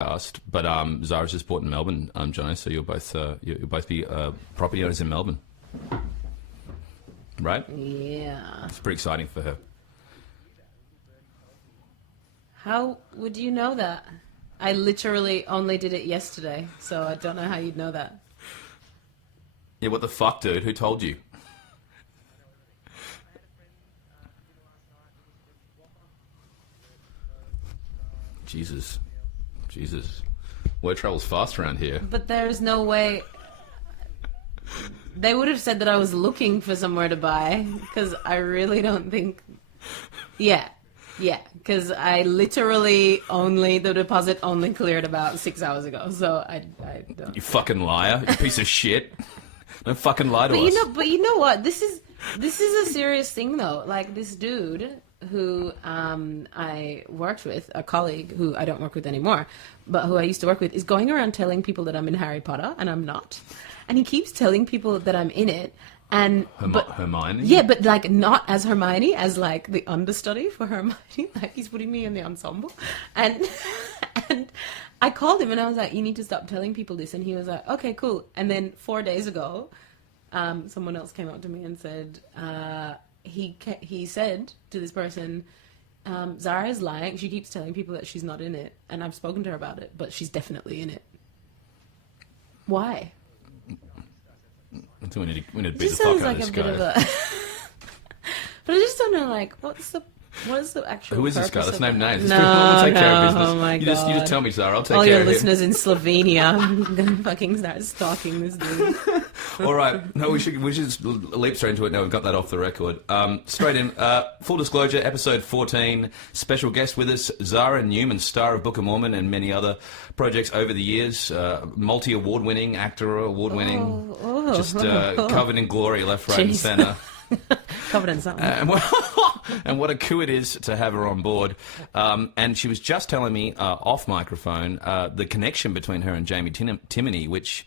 podcast, but Zahra's just bought in Melbourne, Jono, so you'll both be property owners in Melbourne, right? Yeah. It's pretty exciting for her. How would you know that? I literally only did it yesterday, so I don't know how you'd know that. Yeah, what the fuck, dude? Who told you? Jesus. Word travels fast around here. But there's no way... They would have said that I was looking for somewhere to buy, because I really don't think... Yeah, because I literally the deposit only cleared about 6 hours ago, so I don't... You fucking liar. You piece of shit. Don't fucking lie to us. But you know what? This is a serious thing, though. Like, this dude who I worked with, a colleague who I don't work with anymore, but who I used to work with, is going around telling people that I'm in Harry Potter, and I'm not. And he keeps telling people that I'm in it. And Hermione? Yeah, but like not as Hermione, as like the understudy for Hermione. Like he's putting me in the ensemble. And I called him and I was like, you need to stop telling people this. And he was like, okay, cool. And then 4 days ago, someone else came up to me and said, he said to this person, Zahra is lying. She keeps telling people that she's not in it. And I've spoken to her about it, but she's definitely in it. Why? We need to beat the fuck out of this guy. But I just don't know, like, what is the actual Who is this guy? Let's name names. No, we'll take care of business. Oh my God. You just tell me, Zahra. I'll take All care your of him. listeners in Slovenia, I'm gonna fucking start stalking this dude. All right. No, we should just leap straight into it now. We've got that off the record. Straight in. Full disclosure, episode 14. Special guest with us, Zahra Newman, star of Book of Mormon and many other projects over the years. Multi-award-winning, actor award-winning. Just covered in glory left, right, and centre. Covered in something. And what a coup it is to have her on board. And she was just telling me off microphone the connection between her and Jamie Timoney, which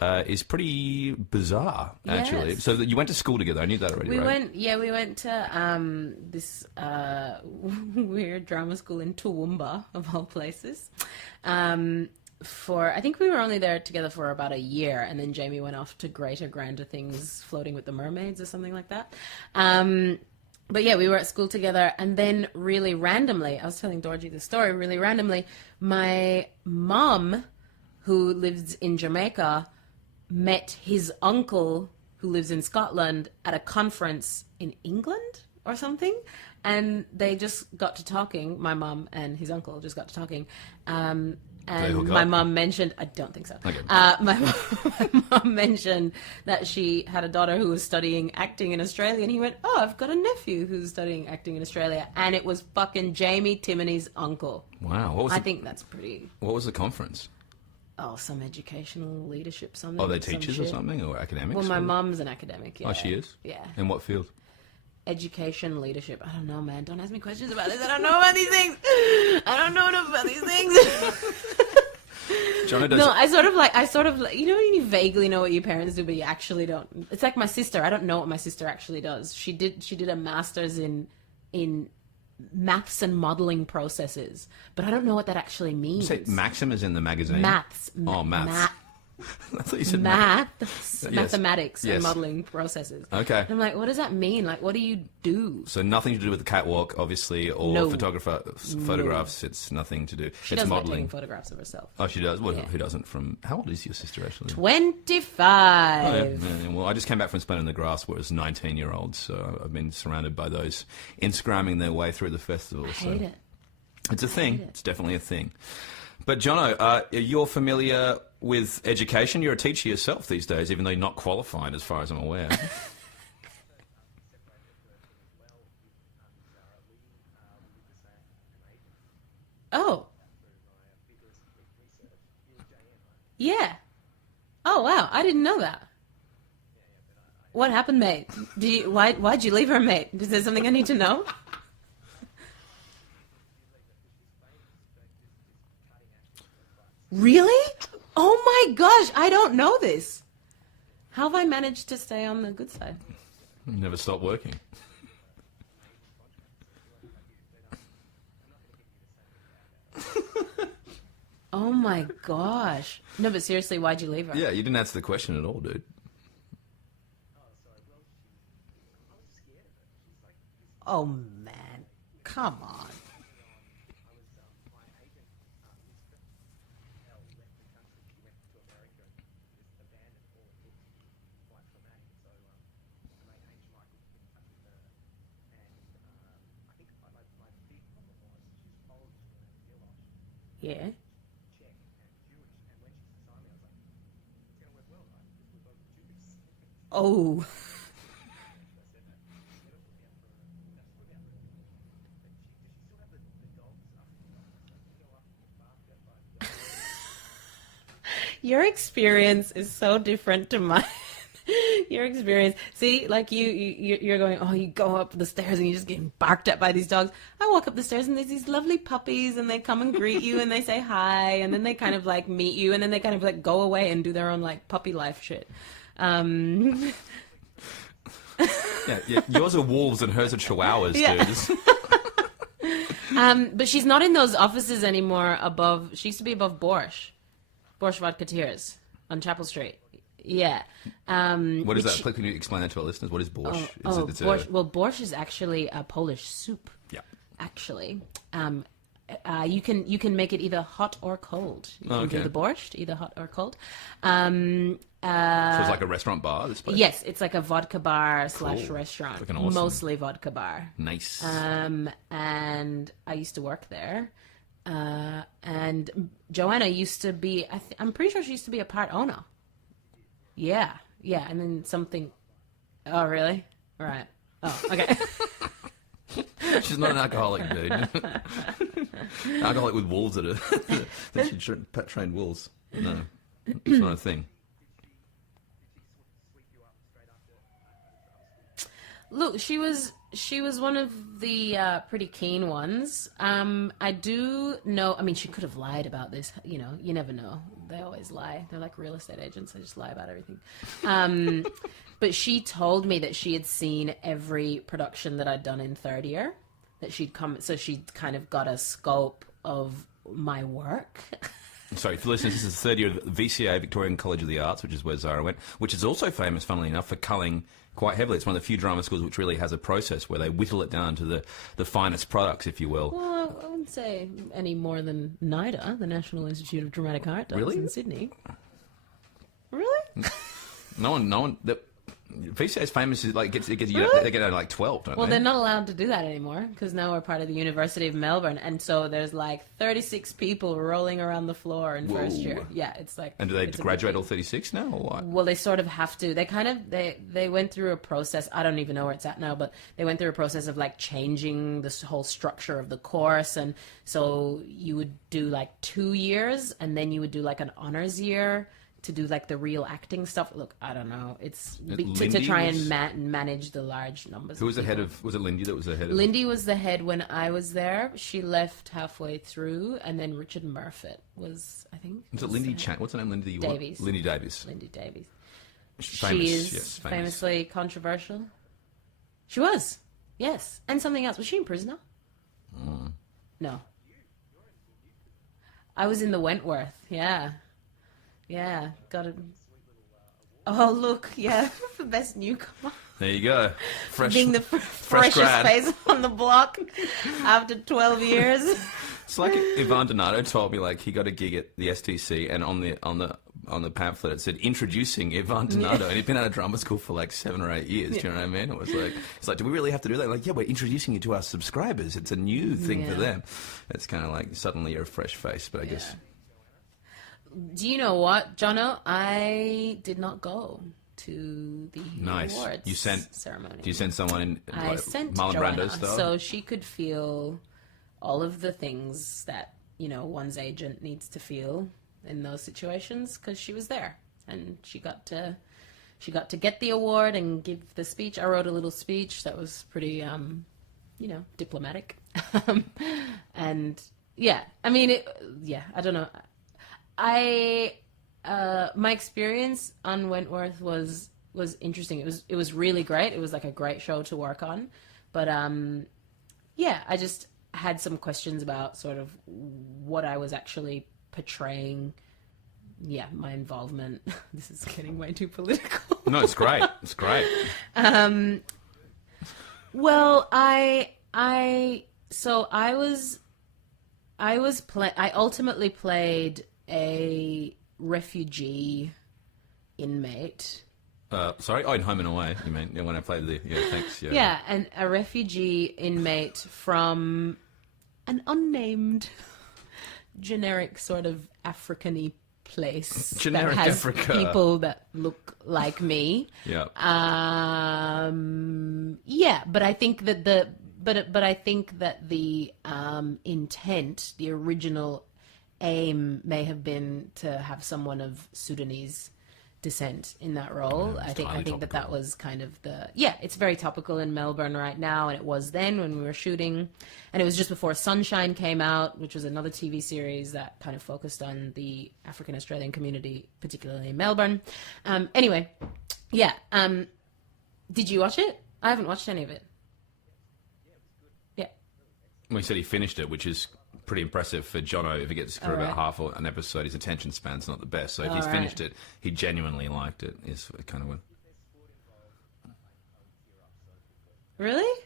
is pretty bizarre, actually. Yes. So you went to school together. I knew that already, right? We went to this weird drama school in Toowoomba, of all places. I think we were only there together for about a year, and then Jamie went off to greater, grander things, floating with the mermaids or something like that. But yeah, we were at school together, and then really randomly, I was telling Dorje the story, really randomly, my mom, who lives in Jamaica, met his uncle, who lives in Scotland, at a conference in England or something, and they just got to talking, my mom and his uncle just got to talking, and my mom mentioned, I don't think so. Okay. My mom mentioned that she had a daughter who was studying acting in Australia, and he went, oh, I've got a nephew who's studying acting in Australia, and it was fucking Jamie Timoney's uncle. Wow. I think that's pretty... What was the conference? Oh, some educational leadership, something. Oh, they teachers or something, or academics? Well, my mom's an academic, yeah. Oh, she is? Yeah. In what field? Education, leadership. I don't know, man. Don't ask me questions about this. I don't know about these things. I don't know enough about these things. Jono does... No, I sort of like, you know, you vaguely know what your parents do, but you actually don't. It's like my sister. I don't know what my sister actually does. She did a master's in maths and modeling processes, but I don't know what that actually means. You say Maxim is in the magazine? Maths. Maths. I thought you said mathematics yes. And modeling processes. Okay. And I'm like, what does that mean? Like, what do you do? So nothing to do with the catwalk, obviously, or No. photographs. It's nothing to do. She it's does modeling. like taking photographs of herself. Oh, she does? Well, Yeah. who doesn't? How old is your sister, actually? 25. Oh, yeah. Well, I just came back from Spelling the Grass, where it was 19-year-olds, so I've been surrounded by those Instagramming their way through the festival. I hate it. It's a thing. It's definitely a thing. But, Jono, you're familiar with education. You're a teacher yourself these days, even though you're not qualified, as far as I'm aware. Oh. Yeah. Oh, wow. I didn't know that. What happened, mate? Why'd you leave her, mate? Is there something I need to know? Really? Oh my gosh, I don't know this. How have I managed to stay on the good side? Never stop working. Oh my gosh. No, but seriously, why'd you leave her? Yeah, you didn't answer the question at all, dude. Oh man, come on. Yeah. Oh. Your experience is so different to mine. Your experience, see, like you're going, oh, you go up the stairs and you're just getting barked at by these dogs. I walk up the stairs and there's these lovely puppies and they come and greet you and they say hi and then they kind of like meet you and then they kind of like go away and do their own like puppy life shit. Yeah, yours are wolves and hers are chihuahuas, dude. But she's not in those offices anymore above, she used to be above Borscht Vodka Tears on Chapel Street. Yeah. What is that? Can you explain that to our listeners? What is borscht? Borscht. Well, borscht is actually a Polish soup. Yeah. Actually, you can make it either hot or cold. You can do the borscht either hot or cold. So it's like a restaurant bar, this place? Yes, it's like a vodka bar / restaurant. Fucking awesome. Mostly vodka bar. Nice. And I used to work there. And Joanna used to be, I'm pretty sure she used to be a part owner. Yeah, and then something. Oh, really? Right. Oh, okay. She's not an alcoholic, dude. Alcoholic with wolves that she trained wolves. No, it's not a thing. Look, she was one of the pretty keen ones. I do know. I mean, she could have lied about this. You know, you never know. They always lie. They're like real estate agents. They just lie about everything. But she told me that she had seen every production that I'd done in third year. That she'd come, so she'd kind of got a scope of my work. Sorry, for listeners, this is the third year of VCA, Victorian College of the Arts, which is where Zahra went, which is also famous, funnily enough, for culling quite heavily. It's one of the few drama schools which really has a process where they whittle it down to the finest products, if you will. Well, I wouldn't say any more than NIDA, the National Institute of Dramatic Art, does Really? in Sydney. Really? No one. VCA is famous. Like they get out like 12, don't Well, they? they're not allowed to do that anymore because now we're part of the University of Melbourne, and so there's like 36 people rolling around the floor in first year. Yeah, it's like. And do they graduate all 36 now, or what? Well, they sort of have to. They kind of they went through a process. I don't even know where it's at now, but they went through a process of like changing this whole structure of the course, and so you would do like 2 years, and then you would do like an honors year to do like the real acting stuff. Look, I don't know. It's to try and manage the large numbers. Who was the head of? Was it Lindy that was the head of? Lindy was the head when I was there. She left halfway through, and then Richard Murfitt was, I think. Was it Lindy Chan? What's her name? Lindy Davies. Lindy Davies. Lindy Davies. Famous, she is yes, famously controversial. She was, yes, and something else. Was she in prison now? No. I was in the Wentworth. Yeah, got it. Oh, look, yeah, the best newcomer. There you go. Being the freshest grad. face on the block after 12 years. It's like Ivan Donato told me, like he got a gig at the STC, and on the pamphlet it said introducing Ivan Donato, and he'd been out of drama school for like 7 or 8 years. Do you know what I mean? It was like, it's like, do we really have to do that? Like, yeah, we're introducing you to our subscribers. It's a new thing for them. It's kind of like suddenly you're a fresh face, but I guess. Do you know what, Jono? I did not go to the awards ceremony. Do you send someone in? I sent Marlon Joanna, Brando style? so she could feel all of the things that, you know, one's agent needs to feel in those situations, because she was there and she got to get the award and give the speech. I wrote a little speech that was pretty, diplomatic, and yeah, I mean, I don't know. My experience on Wentworth was interesting. It was really great. It was like a great show to work on, but I just had some questions about sort of what I was actually portraying, my involvement. This is getting way too political. No, it's great. It's great. Well, I ultimately played a refugee inmate. Sorry? Oh, in Home and Away, you mean? Yeah, when I played the... Yeah, thanks. Yeah, Yeah, and a refugee inmate from an unnamed, generic sort of African-y place. Generic that has Africa. people that look like me. Yeah. Yeah, but I think that the intent, the original aim, may have been to have someone of Sudanese descent in that role. I think that was kind of it's very topical in Melbourne right now, and it was then when we were shooting, and it was just before Sunshine came out, which was another TV series that kind of focused on the African Australian community, particularly in Melbourne. Anyway, did you watch it? I haven't watched any of it. Yeah. Well, he said he finished it, which is pretty impressive for Jono. If he gets through about half an episode, his attention span's not the best. So if he's finished it, he genuinely liked it. Is kind of what. Really?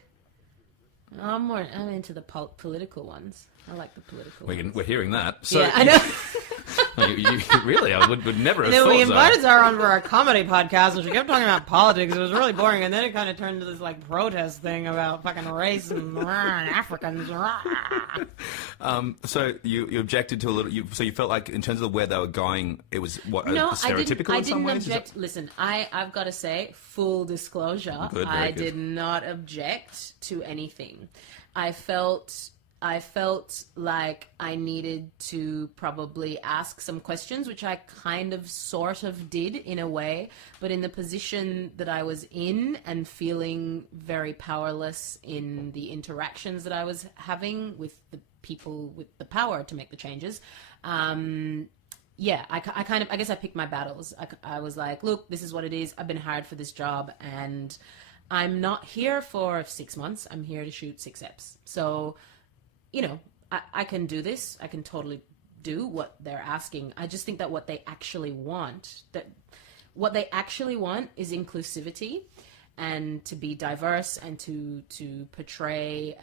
I'm into the political ones. I like the political ones. We're hearing that. So yeah, I know. you really, I would never have Then thought we so. invited Zahra on for our comedy podcast, and she kept talking about politics. It was really boring, and then it kind of turned into this like protest thing about fucking race and Africans. So you objected to a little. So you felt like in terms of where they were going, it was stereotypical I in some didn't ways. object. Listen, I've got to say, full disclosure, Good, very I good. did not object to anything. I felt like I needed to probably ask some questions, which I kind of sort of did in a way, but in the position that I was in and feeling very powerless in the interactions that I was having with the people with the power to make the changes. I guess I picked my battles. I was like, look, this is what it is. I've been hired for this job, and I'm not here for 6 months. I'm here to shoot 6 eps. So, I can do this. I can totally do what they're asking. I just think that what they actually want is inclusivity and to be diverse and to portray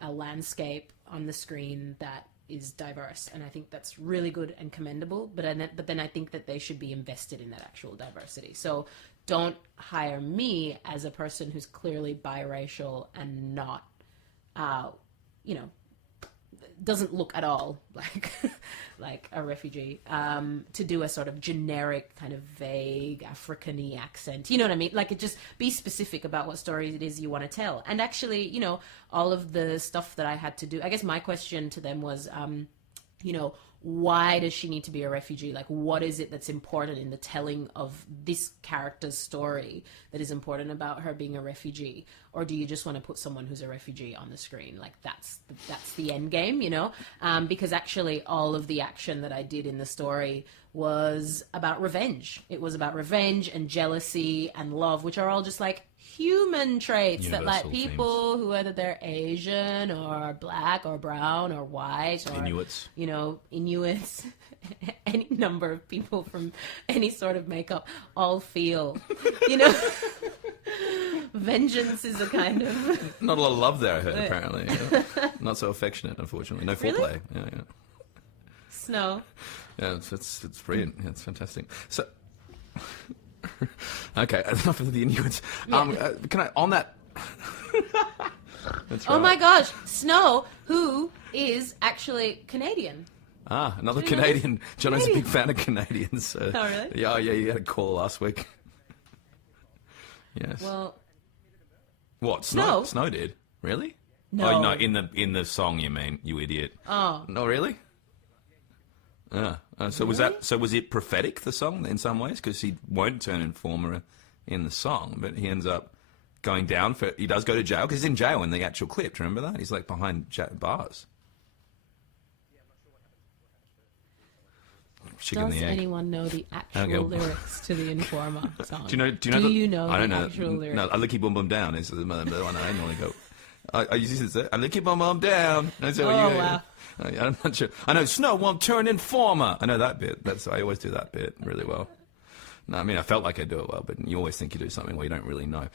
a landscape on the screen that is diverse. And I think that's really good and commendable. But then I think that they should be invested in that actual diversity. So don't hire me as a person who's clearly biracial and not, doesn't look at all like a refugee, to do a sort of generic kind of vague African-y accent. You know what I mean? Like, it just be specific about what story it is you want to tell. And actually, all of the stuff that I had to do, I guess my question to them was, why does she need to be a refugee? Like, what is it that's important in the telling of this character's story that is important about her being a refugee? Or do you just want to put someone who's a refugee on the screen? Like, that's the end game, because actually all of the action that I did in the story was about revenge. It was about revenge and jealousy and love, which are all just like human traits that like Universal people who, whether they're Asian or black or brown or white or Inuits. Inuits, any number of people from any sort of makeup all feel, vengeance is a kind of Not a lot of love there, I heard, apparently. Yeah. Not so affectionate, unfortunately. No foreplay. Really? Yeah. snow. Yeah, it's brilliant. Yeah, it's fantastic. So, okay, enough of the Inuits. Can I, on that... That's right. Oh my gosh, Snow, who is actually Canadian. Ah, another Did you know this? Canadian. Jono's a big fan of Canadians. Oh, really? Yeah, you had a call last week. Yes. Well, What? Snow? Snow did? Really? No. Oh, no, in the song, you mean, you idiot. oh, No, really? So was that? So was it prophetic, the song, in some ways? Because he won't turn informer in the song, but he ends up going down for. He does go to jail because he's in jail in the actual clip. Do you remember that? He's like behind bars. Chicken does the egg. anyone know the actual Okay. lyrics to the Informer song? Do you know? Do you know I don't the know. actual lyrics? No, I Licky Boom Boom Down is the one I normally go. I used to say, I'm going to keep my mom down. And I said, Wow. I'm not sure. I know snow won't turn informer. I know that bit. I always do that bit really well. No, I mean, I felt like I do it well, but you always think you do something where you don't really know.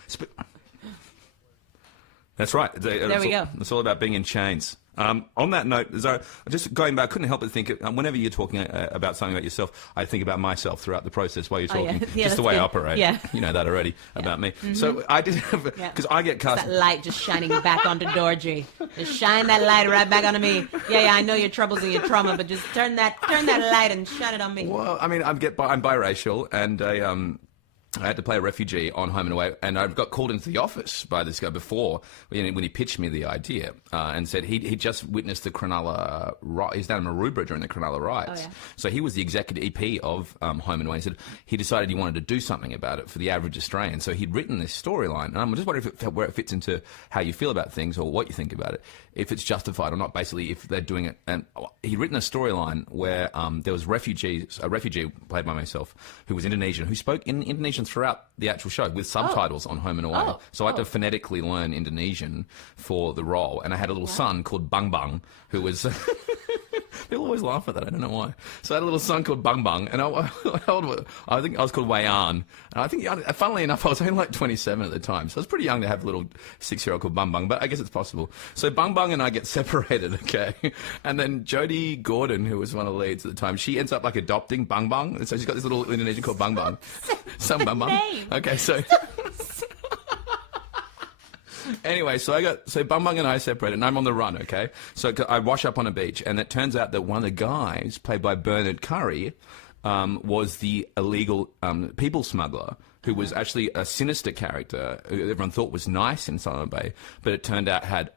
That's right. There we go. It's all about being in chains. On that note, Zahra, just going back, I couldn't help but think, whenever you're talking about something about yourself, I think about myself throughout the process while you're talking. Yeah, just the way good. I operate. Yeah. You know that already about me. So I did have, because I get cast. That light just shining back onto Dorje. Just shine that light right back onto me. Yeah, I know your troubles and your trauma, but just turn that light and shine it on me. Well, I mean, I'm biracial, and I had to play a refugee on Home and Away, and I got called into the office by this guy before when he pitched me the idea and said he just witnessed the Cronulla riot. He's down in Maroubra during the Cronulla riots. Oh, yeah. So he was the executive EP of Home and Away. He said he decided he wanted to do something about it for the average Australian. So he'd written this storyline, and I'm just wondering where it fits into how you feel about things or what you think about it, if it's justified or not, basically, if they're doing it. And he'd written a storyline where there was a refugee played by myself who was Indonesian, who spoke in Indonesian throughout the actual show with subtitles on Home and Away. So I had to phonetically learn Indonesian for the role. And I had a little son called Bang Bang, who was... People always laugh at that. I don't know why. So I had a little son called Bang Bang, and I think I was called Wayan. And I think, funnily enough, I was only like 27 at the time, so I was pretty young to have a little 6-year-old called Bang Bang, but I guess it's possible. So Bang Bang and I get separated, okay? And then Jodie Gordon, who was one of the leads at the time, she ends up like adopting Bang Bang, and so she's got this little Indonesian called Bang Bang. Some Bang Bang. Okay, so... Anyway, so Bang Bang and I separated, and I'm on the run, okay? So I wash up on a beach, and it turns out that one of the guys, played by Bernard Curry, was the illegal people smuggler, who was actually a sinister character who everyone thought was nice in Silent Bay, but it turned out had...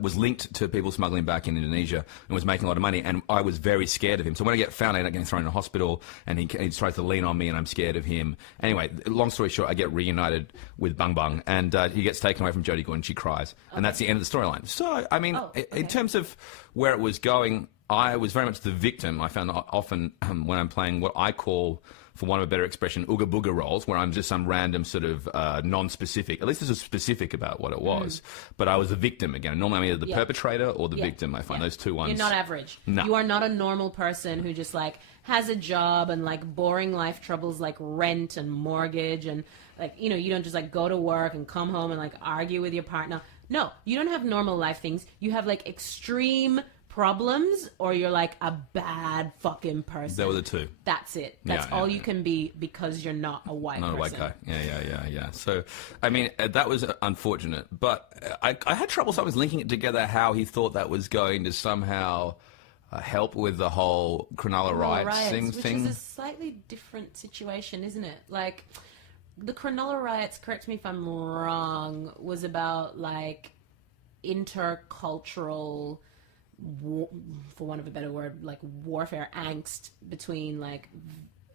was linked to people smuggling back in Indonesia and was making a lot of money, and I was very scared of him. So when I get found, I end up getting thrown in a hospital, and he tries to lean on me, and I'm scared of him. Anyway, long story short, I get reunited with Bang Bang, and he gets taken away from Jodie Gordon, she cries. And that's the end of the storyline. So, I mean, in terms of where it was going, I was very much the victim. I found that often when I'm playing what I call, for want of a better expression, ooga booga roles, where I'm just some random sort of non-specific. At least this was specific about what it was. But I was the victim again. Normally I'm either the perpetrator or the victim. I find those two ones. You're not average. No. You are not a normal person who just like has a job and like boring life troubles like rent and mortgage and like, you know, you don't just like go to work and come home and like argue with your partner. No, you don't have normal life things. You have like extreme problems, or you're like a bad fucking person. There were the two. That's it. That's all you can be because you're not a white person. Not a white guy. Yeah. So, I mean, that was unfortunate. But I had trouble sometimes linking it together how he thought that was going to somehow help with the whole Cronulla riots thing. Which is a slightly different situation, isn't it? Like, the Cronulla riots, correct me if I'm wrong, was about, like, intercultural... for want of a better word, like warfare angst between like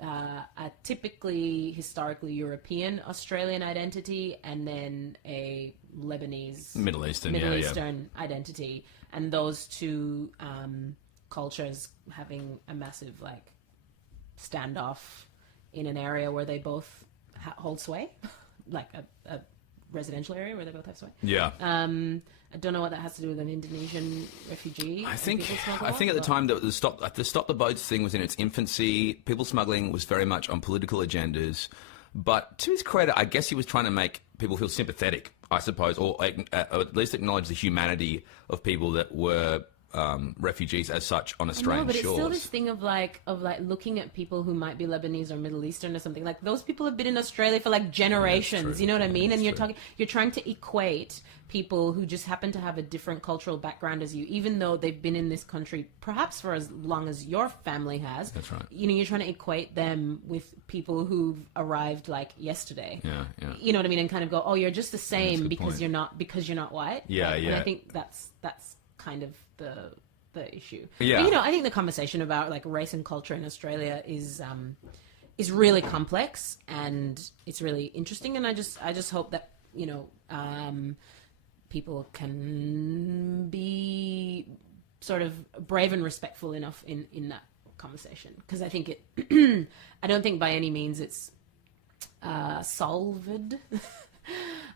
a typically historically European Australian identity and then a Lebanese Middle Eastern identity, and those two cultures having a massive like standoff in an area where they both hold sway, like a residential area where they both have sway. Yeah. I don't know what that has to do with an Indonesian refugee. I think at the time that the stop the boats thing was in its infancy. People smuggling was very much on political agendas. But to his credit, I guess he was trying to make people feel sympathetic, I suppose, or at least acknowledge the humanity of people that were refugees as such on Australian shores. No, but it's still this thing of like looking at people who might be Lebanese or Middle Eastern or something. Like those people have been in Australia for like generations. You know what I mean? And you're trying to equate people who just happen to have a different cultural background as you, even though they've been in this country perhaps for as long as your family has. That's right. You know, you're trying to equate them with people who've arrived like yesterday. Yeah. You know what I mean? And kind of go, oh, you're just the same because you're not white. Yeah. And I think that's kind of the issue. Yeah. But, you know, I think the conversation about like race and culture in Australia is really complex and it's really interesting, and I just hope that, you know, people can be sort of brave and respectful enough in that conversation, because I think I don't think by any means it's solved.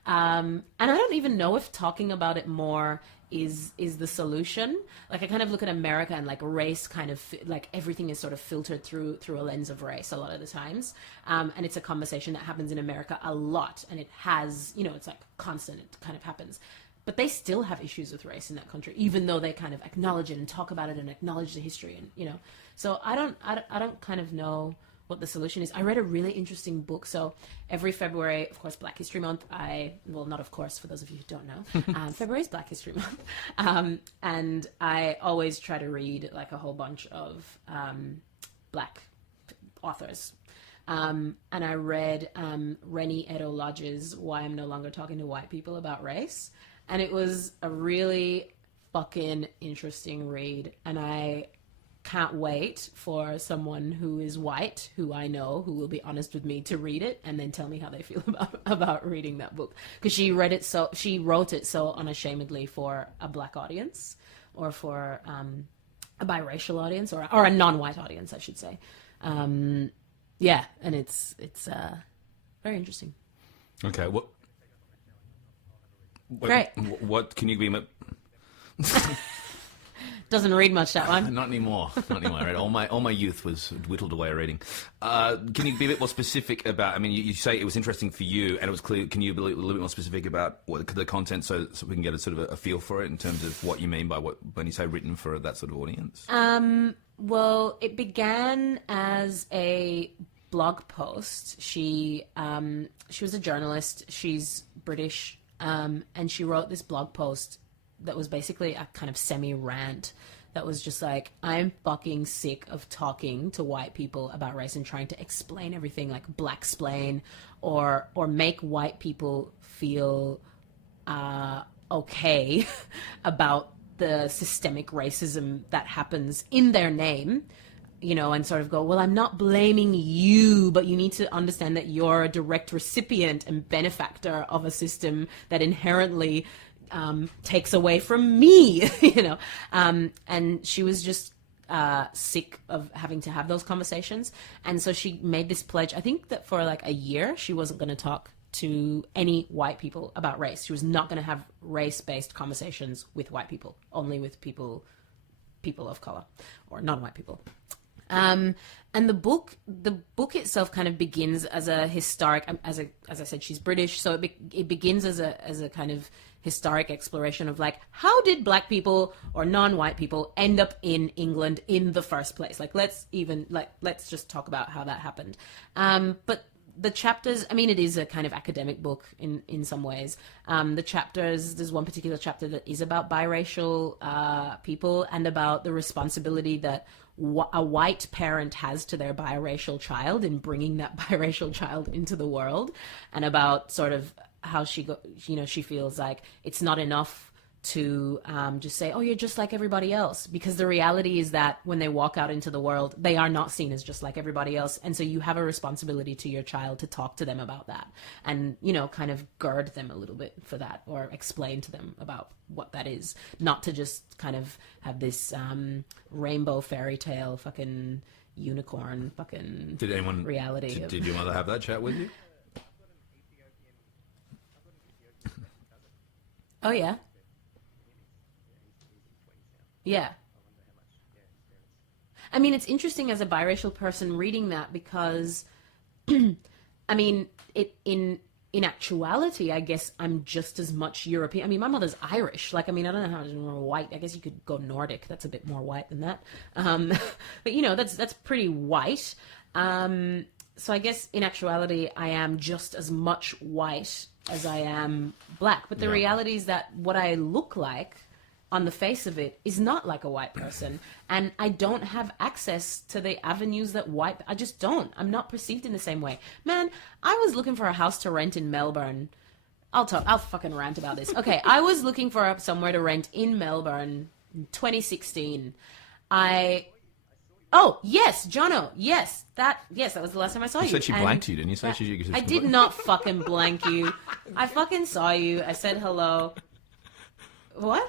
And I don't even know if talking about it more is the solution. Like, I kind of look at America and like race kind of like everything is sort of filtered through a lens of race a lot of the times. And it's a conversation that happens in America a lot, and it has, you know, it's like constant, it kind of happens. But they still have issues with race in that country, even though they kind of acknowledge it and talk about it and acknowledge the history, and, you know. So I don't kind of know what the solution is. I read a really interesting book. So every February, of course, Black History Month, well, not of course, for those of you who don't know, February is Black History Month. And I always try to read like a whole bunch of Black authors. And I read Rennie Edo Lodge's Why I'm No Longer Talking to White People About Race. And it was a really fucking interesting read. And I can't wait for someone who is white, who I know, who will be honest with me, to read it and then tell me how they feel about reading that book. Because she wrote it so unashamedly for a Black audience, or for a biracial audience, or a non-white audience, I should say. Yeah, and it's very interesting. Okay, Great. What can you be? Doesn't read much, that one. Not anymore. Not anymore. Right? All my youth was whittled away reading. Can you be a bit more specific about? I mean, you say it was interesting for you, and it was clear. Can you be a little bit more specific about what the content, so we can get a sort of a feel for it in terms of what you mean by when you say written for that sort of audience? Well, it began as a blog post. She was a journalist. She's British, and she wrote this blog post that was basically a kind of semi-rant that was just like, I'm fucking sick of talking to white people about race and trying to explain everything, like black-splain, or make white people feel okay about the systemic racism that happens in their name, you know, and sort of go, well, I'm not blaming you, but you need to understand that you're a direct recipient and benefactor of a system that inherently takes away from me, you know. And she was just sick of having to have those conversations. And so she made this pledge, I think that for like a year, she wasn't going to talk to any white people about race. She was not going to have race-based conversations with white people, only with people of color or non-white people. And the book itself kind of begins as a historic, as I said, she's British, so it begins as a kind of historic exploration of like, how did black people or non-white people end up in England in the first place? Like, let's just talk about how that happened. But the chapters, I mean, it is a kind of academic book in some ways. The chapters, there's one particular chapter that is about biracial people and about the responsibility that a white parent has to their biracial child in bringing that biracial child into the world, and about sort of how she feels like it's not enough to just say, oh, you're just like everybody else, because the reality is that when they walk out into the world, they are not seen as just like everybody else. And so you have a responsibility to your child to talk to them about that and, you know, kind of gird them a little bit for that, or explain to them about what that is, not to just kind of have this rainbow fairy tale fucking unicorn fucking reality. Did your mother have that chat with you? Oh, yeah. Yeah. I mean, it's interesting as a biracial person reading that because, I mean, in actuality, I guess I'm just as much European. I mean, my mother's Irish. Like, I mean, I don't know how more white. I guess you could go Nordic. That's a bit more white than that. But, you know, that's pretty white. So I guess in actuality, I am just as much white as I am black. But the reality is that what I look like on the face of it is not like a white person. And I don't have access to the avenues that I just don't. I'm not perceived in the same way. Man, I was looking for a house to rent in Melbourne. I'll fucking rant about this. Okay, I was looking for somewhere to rent in Melbourne in 2016. Oh, yes, Jono. Yes, that was the last time I saw you. You said she blanked you, didn't you? I did not fucking blank you. I fucking saw you. I said hello. What?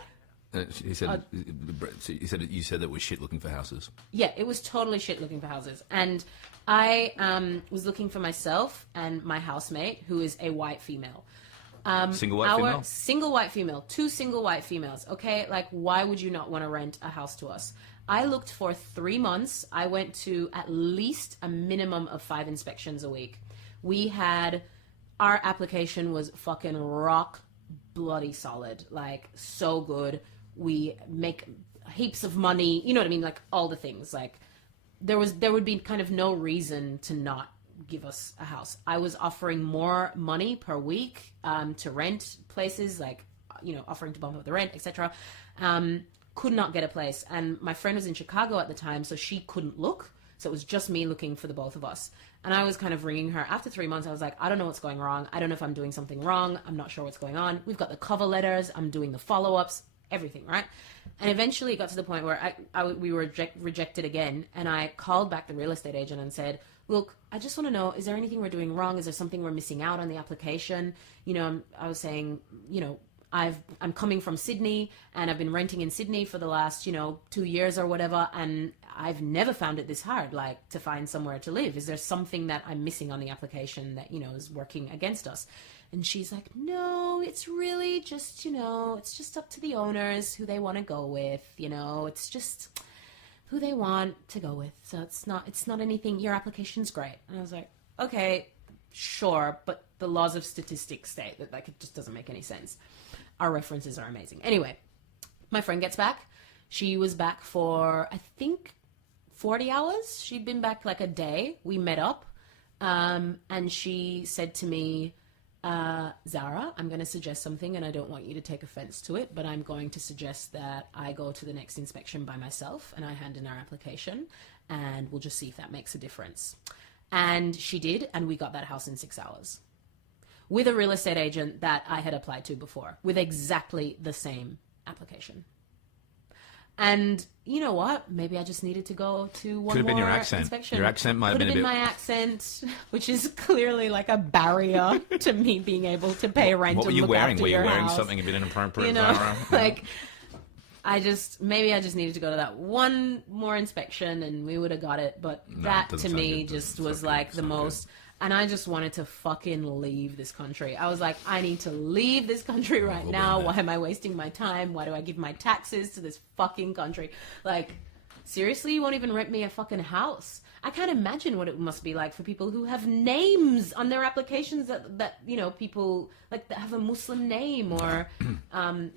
He said, you said that it was shit looking for houses. Yeah, it was totally shit looking for houses. And I was looking for myself and my housemate, who is a white female. Single white female? Single white female. 2 single white females. Okay, like, why would you not want to rent a house to us? I looked for 3 months. I went to at least a minimum of 5 inspections a week. Our application was fucking rock bloody solid, like, so good. We make heaps of money, you know what I mean? Like, all the things. Like, there would be kind of no reason to not give us a house. I was offering more money per week to rent places, like, you know, offering to bump up the rent, etc. Could not get a place. And my friend was in Chicago at the time, so she couldn't look. So it was just me looking for the both of us. And I was kind of ringing her. After 3 months, I was like, I don't know what's going wrong. I don't know if I'm doing something wrong. I'm not sure what's going on. We've got the cover letters. I'm doing the follow-ups, everything, right? And eventually it got to the point where we were rejected again. And I called back the real estate agent and said, look, I just want to know, is there anything we're doing wrong? Is there something we're missing out on the application? You know, I was saying, you know, I'm coming from Sydney and I've been renting in Sydney for the last, 2 years or whatever. And I've never found it this hard, like, to find somewhere to live. Is there something that I'm missing on the application that, is working against us? And she's like, no, it's really just, it's just up to the owners who they want to go with, it's just who they want to go with. So it's not anything, your application's great. And I was like, okay, sure. But the laws of statistics state that, like, it just doesn't make any sense. Our references are amazing. Anyway, my friend gets back. She was back for, I think, 40 hours. She'd been back like a day. We met up. And she said to me, Zahra, I'm going to suggest something, and I don't want you to take offense to it, but I'm going to suggest that I go to the next inspection by myself and I hand in our application, and we'll just see if that makes a difference. And she did, and we got that house in 6 hours. With a real estate agent that I had applied to before, with exactly the same application. And you know what? Maybe I just needed to go to one Could have been more your accent. inspection. Your accent might have been a bit... my accent, which is clearly like a barrier to me being able to pay rent. What were and you look wearing? after Were you your wearing house. something a bit inappropriate? Like, maybe I just needed to go to that one more inspection and we would have got it. But No, that it to doesn't sound me good. just Doesn't was sound like good. the Sound good. most. And I just wanted to fucking leave this country. I was like, I need to leave this country right We'll be now. in there. Why am I wasting my time? Why do I give my taxes to this fucking country? Like, seriously, you won't even rent me a fucking house. I can't imagine what it must be like for people who have names on their applications that people like that have a Muslim name or an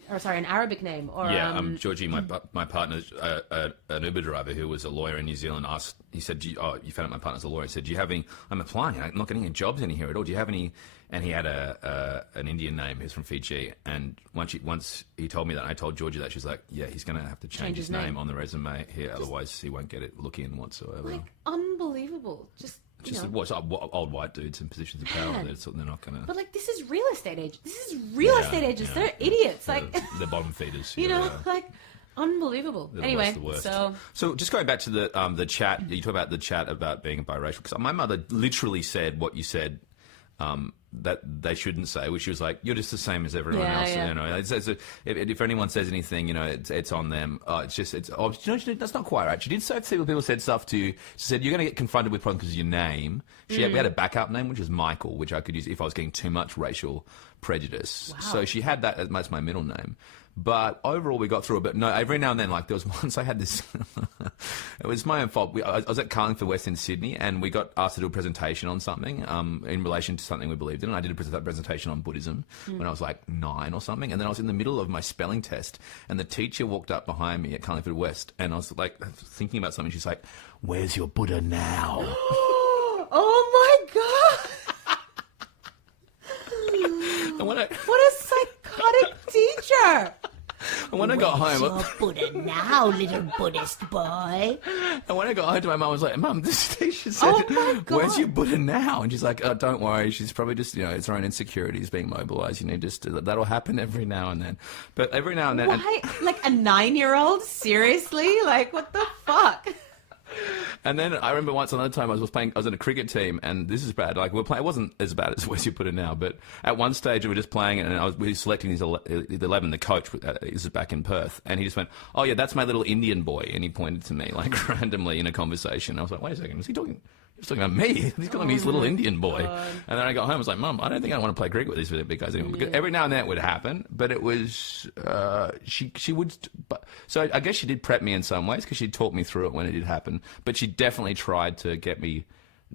Arabic name or Georgie, my partner's an Uber driver who was a lawyer in New Zealand. He said, you found out my partner's a lawyer. He said, do you have any? I'm applying. I'm not getting any jobs in here at all. Do you have any? And he had an Indian name. He was from Fiji. And once he told me that, I told Georgie that. She's like, yeah, he's going to have to change his name on the resume here, otherwise he won't get it look in whatsoever. like unbelievable. Just what's old white dudes in positions of power? They're not going to. But like, this is real estate agents. This is real estate agents. They're idiots. Like, they're bottom feeders. like, unbelievable. Anyway, the worst. so just going back to the chat, you talk about the chat about being biracial, because my mother literally said what you said. That they shouldn't say, which was like, you're just the same as everyone else. Yeah. If anyone says anything, it's on them. That's not quite right. She did say people said stuff to you. She said, you're going to get confronted with problems because of your name. We had a backup name, which was Michael, which I could use if I was getting too much racial prejudice. Wow. So she had that as my middle name. But overall, we got through it. But no, every now and then, like, there was once I had this... it was my own fault. I was at Carlingford West in Sydney, and we got asked to do a presentation on something in relation to something we believed in. And I did a presentation on Buddhism when I was like 9 or something. And then I was in the middle of my spelling test, and the teacher walked up behind me at Carlingford West, and I was like thinking about something. She's like, "Where's your Buddha now?" oh my god! And What a psychotic teacher! And when I got home, Your Buddha now, little Buddhist boy. and when I got home to my mum, I was like, "Mum, this teacher said, Oh my God. where's your Buddha now?" And she's like, "Oh, don't worry. She's probably just, it's her own insecurities being mobilized. That'll happen every now and then." But every now and then, Why? Like a 9-year-old? Seriously? Like, what the fuck? and then I remember once another time I was in a cricket team, and this is bad. Like, we were playing, it wasn't as bad as Where's Your Buddha Now, but at one stage we were just playing it, and we were selecting his 11. The coach, this is back in Perth, and he just went, "Oh yeah, that's my little Indian boy," and he pointed to me like randomly in a conversation. I was like, "Wait a second, was he talking He's talking about me. He's calling me his little Indian boy. And then I got home, I was like, Mum, I don't think I want to play cricket with these big guys anymore. Because every now and then it would happen, but it was, she would, so I guess she did prep me in some ways because she'd talk me through it when it did happen, but she definitely tried to get me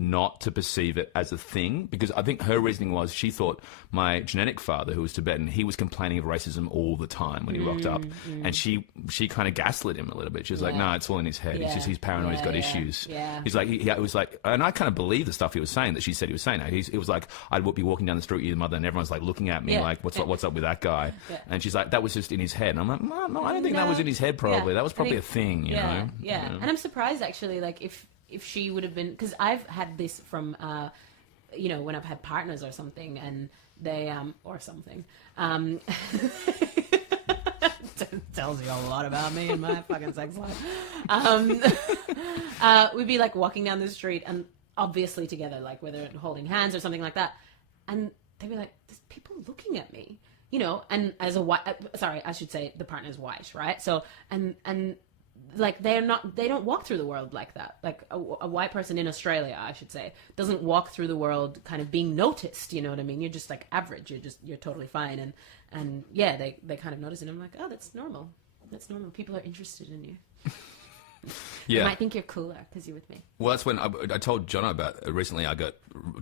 not to perceive it as a thing, because I think her reasoning was she thought my genetic father, who was Tibetan, he was complaining of racism all the time when he rocked up, and she kind of gaslit him a little bit. She was like, "No, it's all in his head. He's paranoid. He's got issues." Yeah. He's like, it was like, and I kind of believe the stuff he was saying that she said he was saying. It was like I would be walking down the street with your mother, and everyone's like looking at me like, "What's up with that guy?" And she's like, "That was just in his head." And I'm like, "Mom, I don't think that was in his head. Probably that was probably a thing, you know." Yeah. And I'm surprised actually, like if she would have been, because I've had this from, when I've had partners or something, and they, or something, Tells you a lot about me and my fucking sex life. we'd be like walking down the street and obviously together, like whether holding hands or something like that, and they'd be like, "There's people looking at me," and as a white, sorry, I should say the partner's white, right? So, and like they don't walk through the world like that. Like a white person in Australia, I should say, doesn't walk through the world kind of being noticed. You know what I mean? You're just like average. You're totally fine. And yeah, they kind of notice it. And I'm like, oh, that's normal. That's normal. People are interested in you. Yeah. They might think you're cooler because you're with me. Well, that's when I told Jono about recently. I got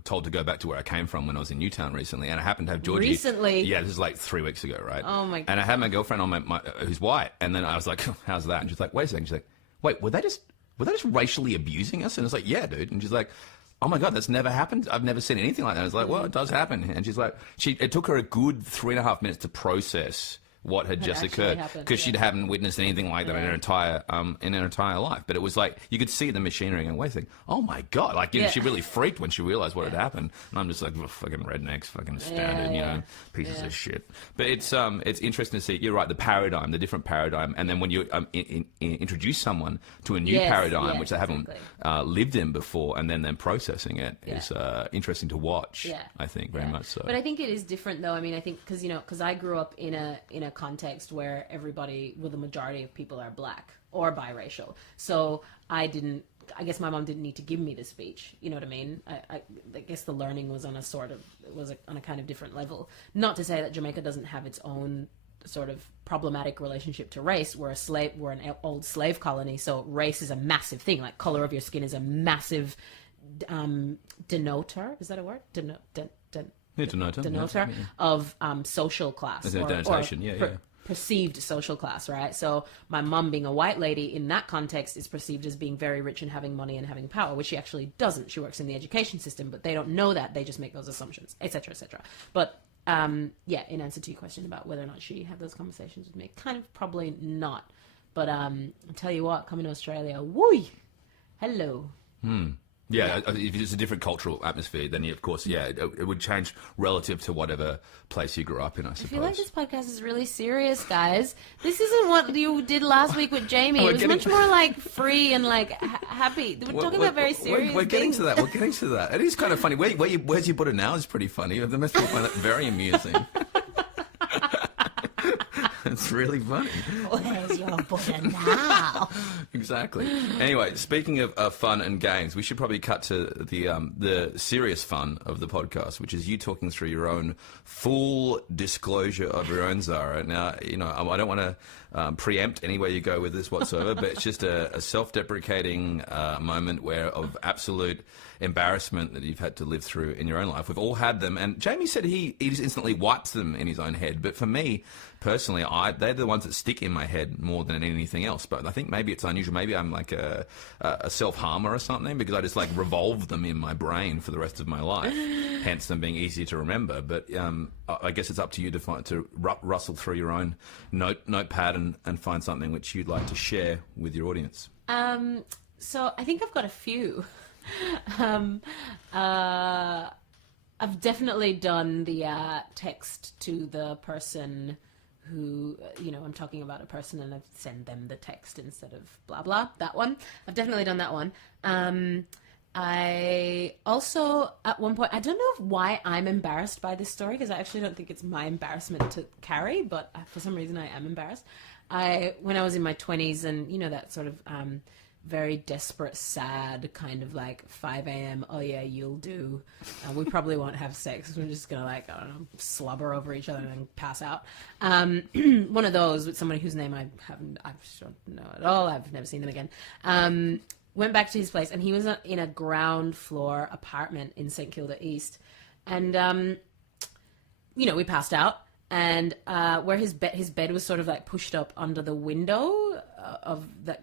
told to go back to where I came from when I was in Newtown recently, and I happened to have Georgie. Recently? Yeah, this is like 3 weeks ago, right? Oh, my God. And I had my girlfriend on my who's white, and then I was like, "How's that?" And she's like, "Wait a second." She's like, "Wait, were they just racially abusing us?" And it's like, "Yeah, dude." And she's like, "Oh my God, that's never happened. I've never seen anything like that." I was like, "Well, it does happen." And she's like, it took her a good 3.5 minutes to process what had just occurred, because she hadn't witnessed anything like that in her entire life. But it was like you could see the machinery and wait, think, "Oh my God!" Like she really freaked when she realized what had happened. And I'm just like, fucking rednecks, fucking standard, pieces of shit. But it's interesting to see. You're right, the different paradigm, and then when you introduce someone to a new paradigm which they haven't lived in before, and then processing it is interesting to watch. Yeah. I think very much so. But I think it is different, though. I mean, I think because I grew up in a context where the majority of people are black or biracial. So I guess my mom didn't need to give me the speech. You know what I mean? I guess the learning was on a kind of different level. Not to say that Jamaica doesn't have its own sort of problematic relationship to race. We're an old slave colony, so race is a massive thing. Like color of your skin is a massive denoter. Is that a word? Denoter of social class or perceived social class, right? So my mum being a white lady in that context is perceived as being very rich and having money and having power, which she actually doesn't. She works in the education system, but they don't know that. They just make those assumptions, etc., etc. But in answer to your question about whether or not she had those conversations with me, kind of probably not. But I'll tell you what, coming to Australia, woo, hello. Yeah, if it's a different cultural atmosphere, then of course, it would change relative to whatever place you grew up in, I suppose. I feel like this podcast is really serious, guys. This isn't what you did last week with Jamie. It was much more like free and like happy. We're talking about very serious We're getting things. to that. We're getting to that. It is kind of funny. Where's your Buddha now is pretty funny. The most people find that very amusing. It's really funny. Where's your Buddha now? Exactly. Anyway, speaking of fun and games, we should probably cut to the serious fun of the podcast, which is you talking through your own full disclosure of your own Zahra. Now, I don't want to preempt any way you go with this whatsoever, but it's just a self-deprecating moment of absolute embarrassment that you've had to live through in your own life. We've all had them, and Jamie said he just instantly wipes them in his own head. But for me, personally, they're the ones that stick in my head more than anything else. But I think maybe it's unusual. Maybe I'm like a self-harmer or something, because I just like revolve them in my brain for the rest of my life, hence them being easier to remember. But I guess it's up to you to rustle through your own notepad and find something which you'd like to share with your audience. So I think I've got a few. I've definitely done the text to the person who, I'm talking about a person and I've sent them the text instead of blah, blah, that one. I've definitely done that one. I also, at one point, I don't know why I'm embarrassed by this story, because I actually don't think it's my embarrassment to carry, but for some reason I am embarrassed. When I was in my 20s and, that sort of very desperate, sad, kind of like 5 a.m. Oh yeah, you'll do. We probably won't have sex. We're just gonna like, I don't know, slobber over each other and then pass out. One of those with somebody whose name I don't know at all. I've never seen them again. Went back to his place, and he was in a ground floor apartment in St. Kilda East, and we passed out. And where his bed was sort of like pushed up under the window of that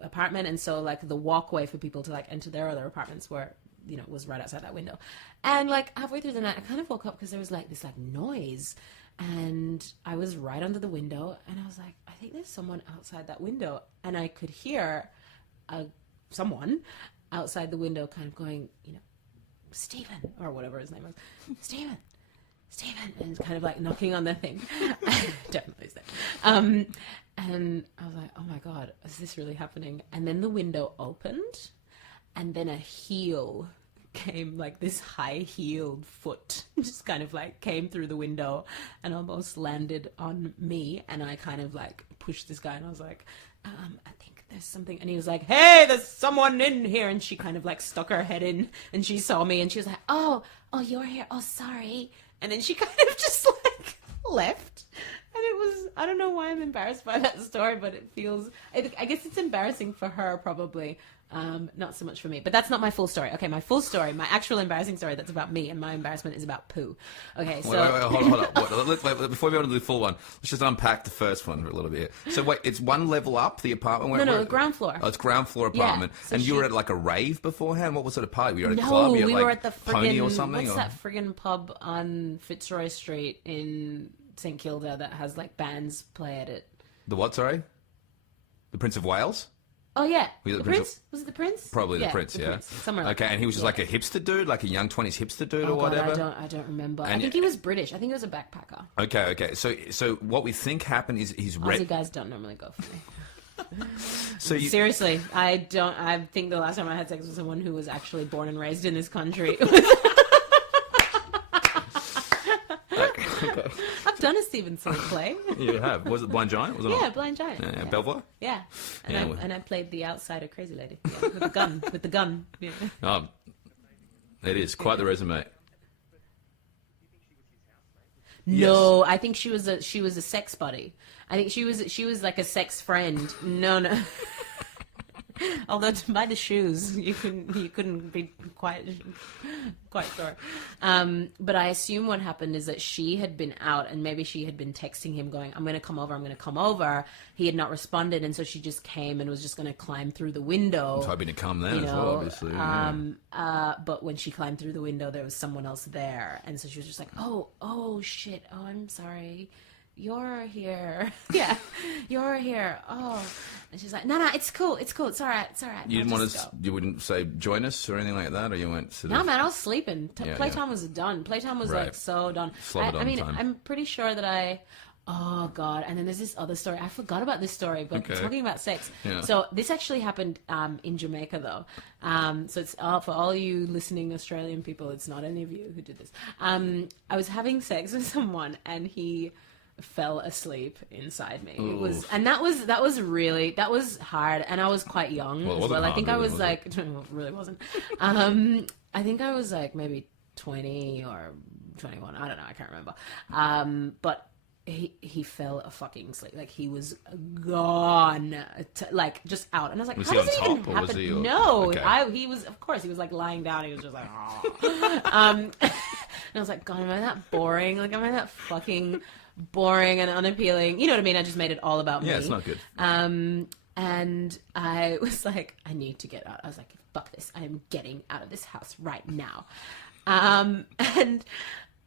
apartment, and so like the walkway for people to like enter their other apartments was right outside that window. And like halfway through the night, I kind of woke up because there was like this like noise, and I was right under the window, and I was like, I think there's someone outside that window, and I could hear someone outside the window kind of going, Stephen, or whatever his name was, Stephen, and kind of like knocking on the thing. Definitely Stephen. And I was like, oh my God, is this really happening? And then the window opened, and then a heel came, like this high-heeled foot just kind of like came through the window and almost landed on me. And I kind of like pushed this guy, and I was like, I think there's something. And he was like, hey, there's someone in here. And she kind of like stuck her head in, and she saw me, and she was like, oh, you're here. Oh, sorry. And then she kind of just like left. And it was, I don't know why I'm embarrassed by that story, but it feels, I guess it's embarrassing for her probably, not so much for me. But that's not my full story. Okay, my full story, my actual embarrassing story, that's about me, and my embarrassment is about poo. Okay, so... Wait, hold up. Before we go on to the full one, let's just unpack the first one for a little bit. So wait, it's one level up, the apartment? No, ground floor. Oh, it's ground floor apartment. Yeah, so and you were at like a rave beforehand? What was sort of party? Were you at a No, club? we were at the Pony or friggin', something? what's that friggin' pub on Fitzroy Street in St. Kilda that has like bands play at it? The what, sorry? The Prince of Wales? Oh, yeah. Was it The the Prince Prince? Was it the Prince? Probably the Prince, yeah. Somewhere like okay, and he was just yeah. like a hipster dude, like a young 20s hipster dude Oh, or whatever? God, I don't remember. And I think he was British. I think he was a backpacker. Okay. So what we think happened is he's Aussie guys don't normally go for me. So Seriously, I think the last time I had sex with someone who was actually born and raised in this country. I've done a Stevenson play. You have. Was it Blind Giant? Was it Yeah, not? Blind Giant. Yeah. Belvoir? Yeah. And I played the outsider crazy lady. Yeah, with the gun. Yeah. Oh, it is. Quite the resume. No, I think she was a sex buddy. I think she was like a sex friend. No. Although by the shoes, you couldn't be quite sure. But I assume what happened is that she had been out, and maybe she had been texting him going, I'm going to come over. He had not responded, and so she just came and was just going to climb through the window. I was hoping to come then as well, obviously. Yeah. But when she climbed through the window, there was someone else there, and so she was just like, oh shit, oh, I'm sorry. You're here. Yeah, you're here. Oh. And she's like, no, it's cool. It's all right. You didn't want to, you wouldn't say join us or anything like that, or you went sort of... No, man, I was sleeping. Yeah, Playtime was done. Playtime was like so done. I mean, time. I'm pretty sure that oh God. And then there's this other story. I forgot about this story, but talking about sex. Yeah. So this actually happened in Jamaica though. So it's for all you listening Australian people, it's not any of you who did this. I was having sex with someone, and he fell asleep inside me. It was, and that was hard, and I was quite young as well. I think I was like, it really wasn't. I think I was like maybe 20 or 21. I don't know. I can't remember. But he fell a fucking asleep. Like he was gone, like just out. And I was like, was how he does on it even top, or happen? was he, or... No, Okay. he was. Of course, he was like lying down. He was just like, and I was like, God, am I that boring? Like, am I that fucking boring and unappealing? You know what I mean? I just made it all about me. Yeah, it's not good. And I was like, I need to get out. I was like, fuck this. I am getting out of this house right now. And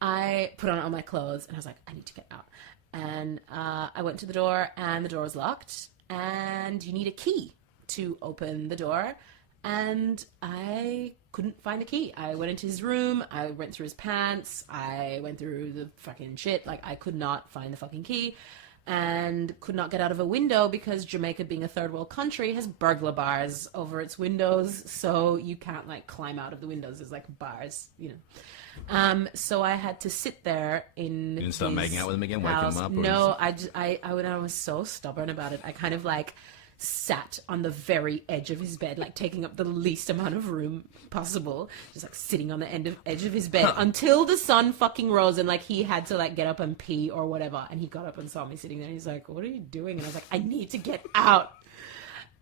I put on all my clothes, and I was like, I need to get out. And I went to the door, and the door was locked, and you need a key to open the door. And I couldn't find the key. I went into his room, I went through his pants, I went through the fucking shit. Like, I could not find the fucking key, and could not get out of a window because Jamaica, being a third world country, has burglar bars over its windows, so you can't, like, climb out of the windows. There's, like, bars, you know. So I had to sit there in You didn't start making out with him again, wake house. him up? Or No, I was so stubborn about it. I kind of, like, sat on the very edge of his bed, like taking up the least amount of room possible, just like sitting on the edge of his bed until the sun fucking rose, and like he had to like get up and pee or whatever, and he got up and saw me sitting there, and he's like, what are you doing? And I was like, I need to get out.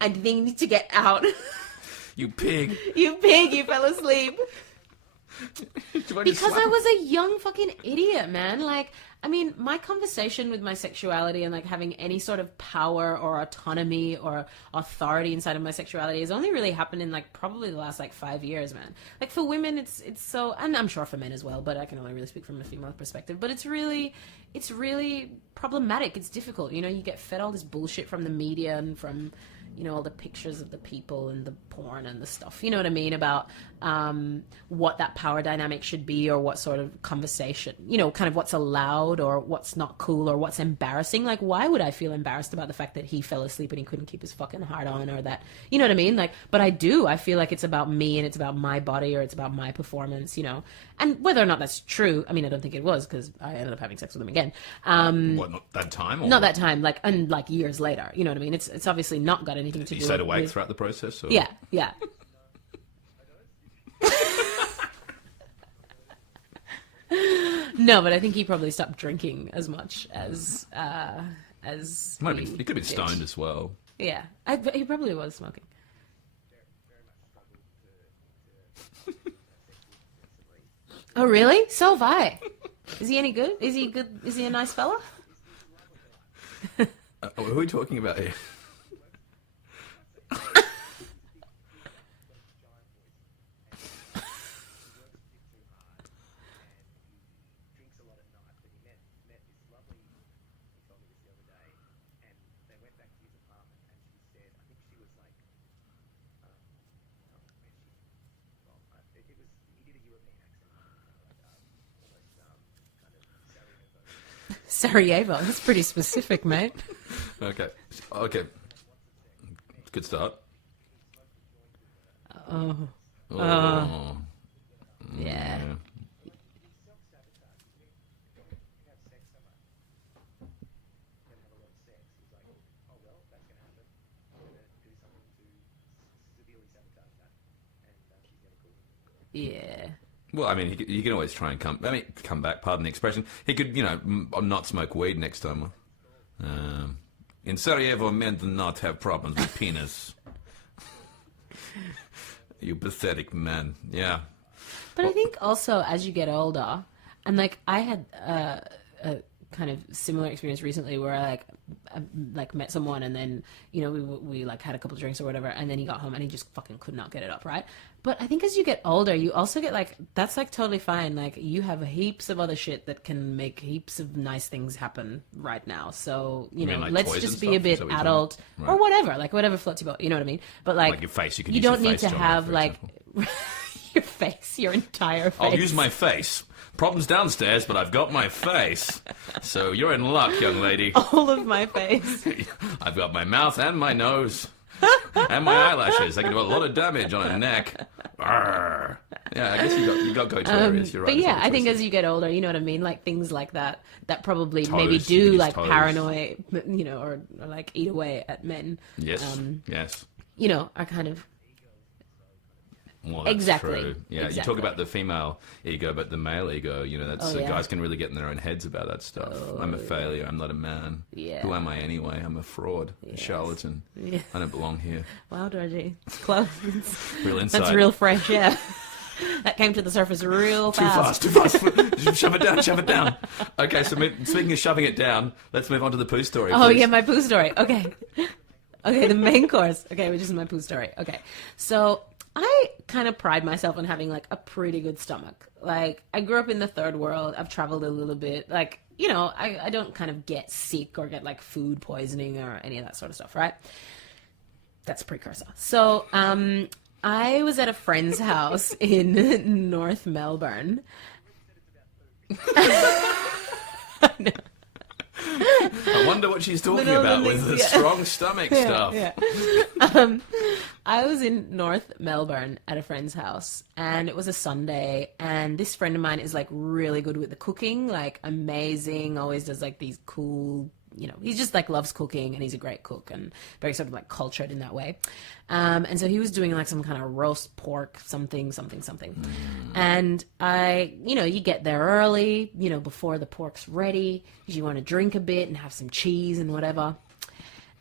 I need to get out. You pig. You pig, you fell asleep. Because I was a young fucking idiot, man. Like, I mean, my conversation with my sexuality and like having any sort of power or autonomy or authority inside of my sexuality has only really happened in like probably the last like 5 years, man. Like for women, it's so, and I'm sure for men as well, but I can only really speak from a female perspective. But it's really problematic. It's difficult. You know, you get fed all this bullshit from the media and from, you know, all the pictures of the people and the porn and the stuff, you know what I mean, about what that power dynamic should be, or what sort of conversation, you know, kind of what's allowed or what's not cool or what's embarrassing. Like, why would I feel embarrassed about the fact that he fell asleep and he couldn't keep his fucking heart on, or that, you know what I mean? Like, but I feel like it's about me and it's about my body or it's about my performance, you know, and whether or not that's true, I mean, I don't think it was, because I ended up having sex with him again. What, not that time? Or not that time, like, and like years later, you know what I mean? It's obviously not got anything to do with... You stayed awake throughout the process? Or? Yeah. No, but I think he probably stopped drinking as much as He could have been stoned as well. Yeah, he probably was smoking. Oh, really? So have I. Is he any good? Is he good? Is he a nice fella? Who are we talking about here? Sarajevo. That's pretty specific, mate. Okay. Good start. Oh. Oh. Yeah. Yeah. Well, I mean, he can always try and come back. Pardon the expression. He could, you know, not smoke weed next time. In Sarajevo, men do not have problems with penis. You pathetic man. Yeah. But I think also as you get older, and like I had a kind of similar experience recently where I met someone, and then, you know, we like had a couple of drinks or whatever, and then he got home and he just fucking could not get it up, right? But I think as you get older, you also get like, that's like totally fine. Like, you have heaps of other shit that can make heaps of nice things happen right now. So, you know, like let's toys just and be stuff? a bit Is that what you're adult talking? or Right. whatever, like whatever floats your boat, you know what I mean? But like your face, you can you use don't your need face, to Jono, have for like your face, your entire face. I'll use my face. Problems downstairs, but I've got my face. So you're in luck, young lady. all of my face. I've got my mouth and my nose. And my eyelashes. They can do a lot of damage on a neck. Arrgh. Yeah, I guess you got go-to areas. You're right. But yeah, That's I think what as you get older, you know what I mean? Like things like that probably Toes, maybe you do could use like toes. paranoid, you know, or like eat away at men. Yes. Yes. You know, are kind of... Well, that's Exactly. true. Yeah, you Exactly. talk about the female ego, but the male ego, you know, that's Oh, yeah. guys can really get in their own heads about that stuff. I'm a failure. I'm not a man. Yeah. Who am I anyway? I'm a fraud, a Yes. charlatan. Yeah. I don't belong here. Wow, Dorje. It's close. Real insight. That's real fresh, yeah. That came to the surface real Too fast. Shove it down, shove it down. Okay, so speaking of shoving it down, let's move on to the poo story. Oh, please. yeah, my poo story. Okay. Okay, the main course. Okay, which is my poo story. Okay. So I kind of pride myself on having like a pretty good stomach. Like, I grew up in the third world. I've traveled a little bit. Like, you know, I don't kind of get sick or get like food poisoning or any of that sort of stuff, right? That's a precursor. So, I was at a friend's house in North Melbourne. I wonder what she's talking Little about with things, the yeah. strong stomach stuff. Yeah. I was in North Melbourne at a friend's house, and it was a Sunday, and this friend of mine is like really good with the cooking, like amazing, always does like these cool he just like loves cooking, and he's a great cook and very sort of like cultured in that way. And so he was doing like some kind of roast pork, something. And you get there early, before the pork's ready, because you want to drink a bit and have some cheese and whatever.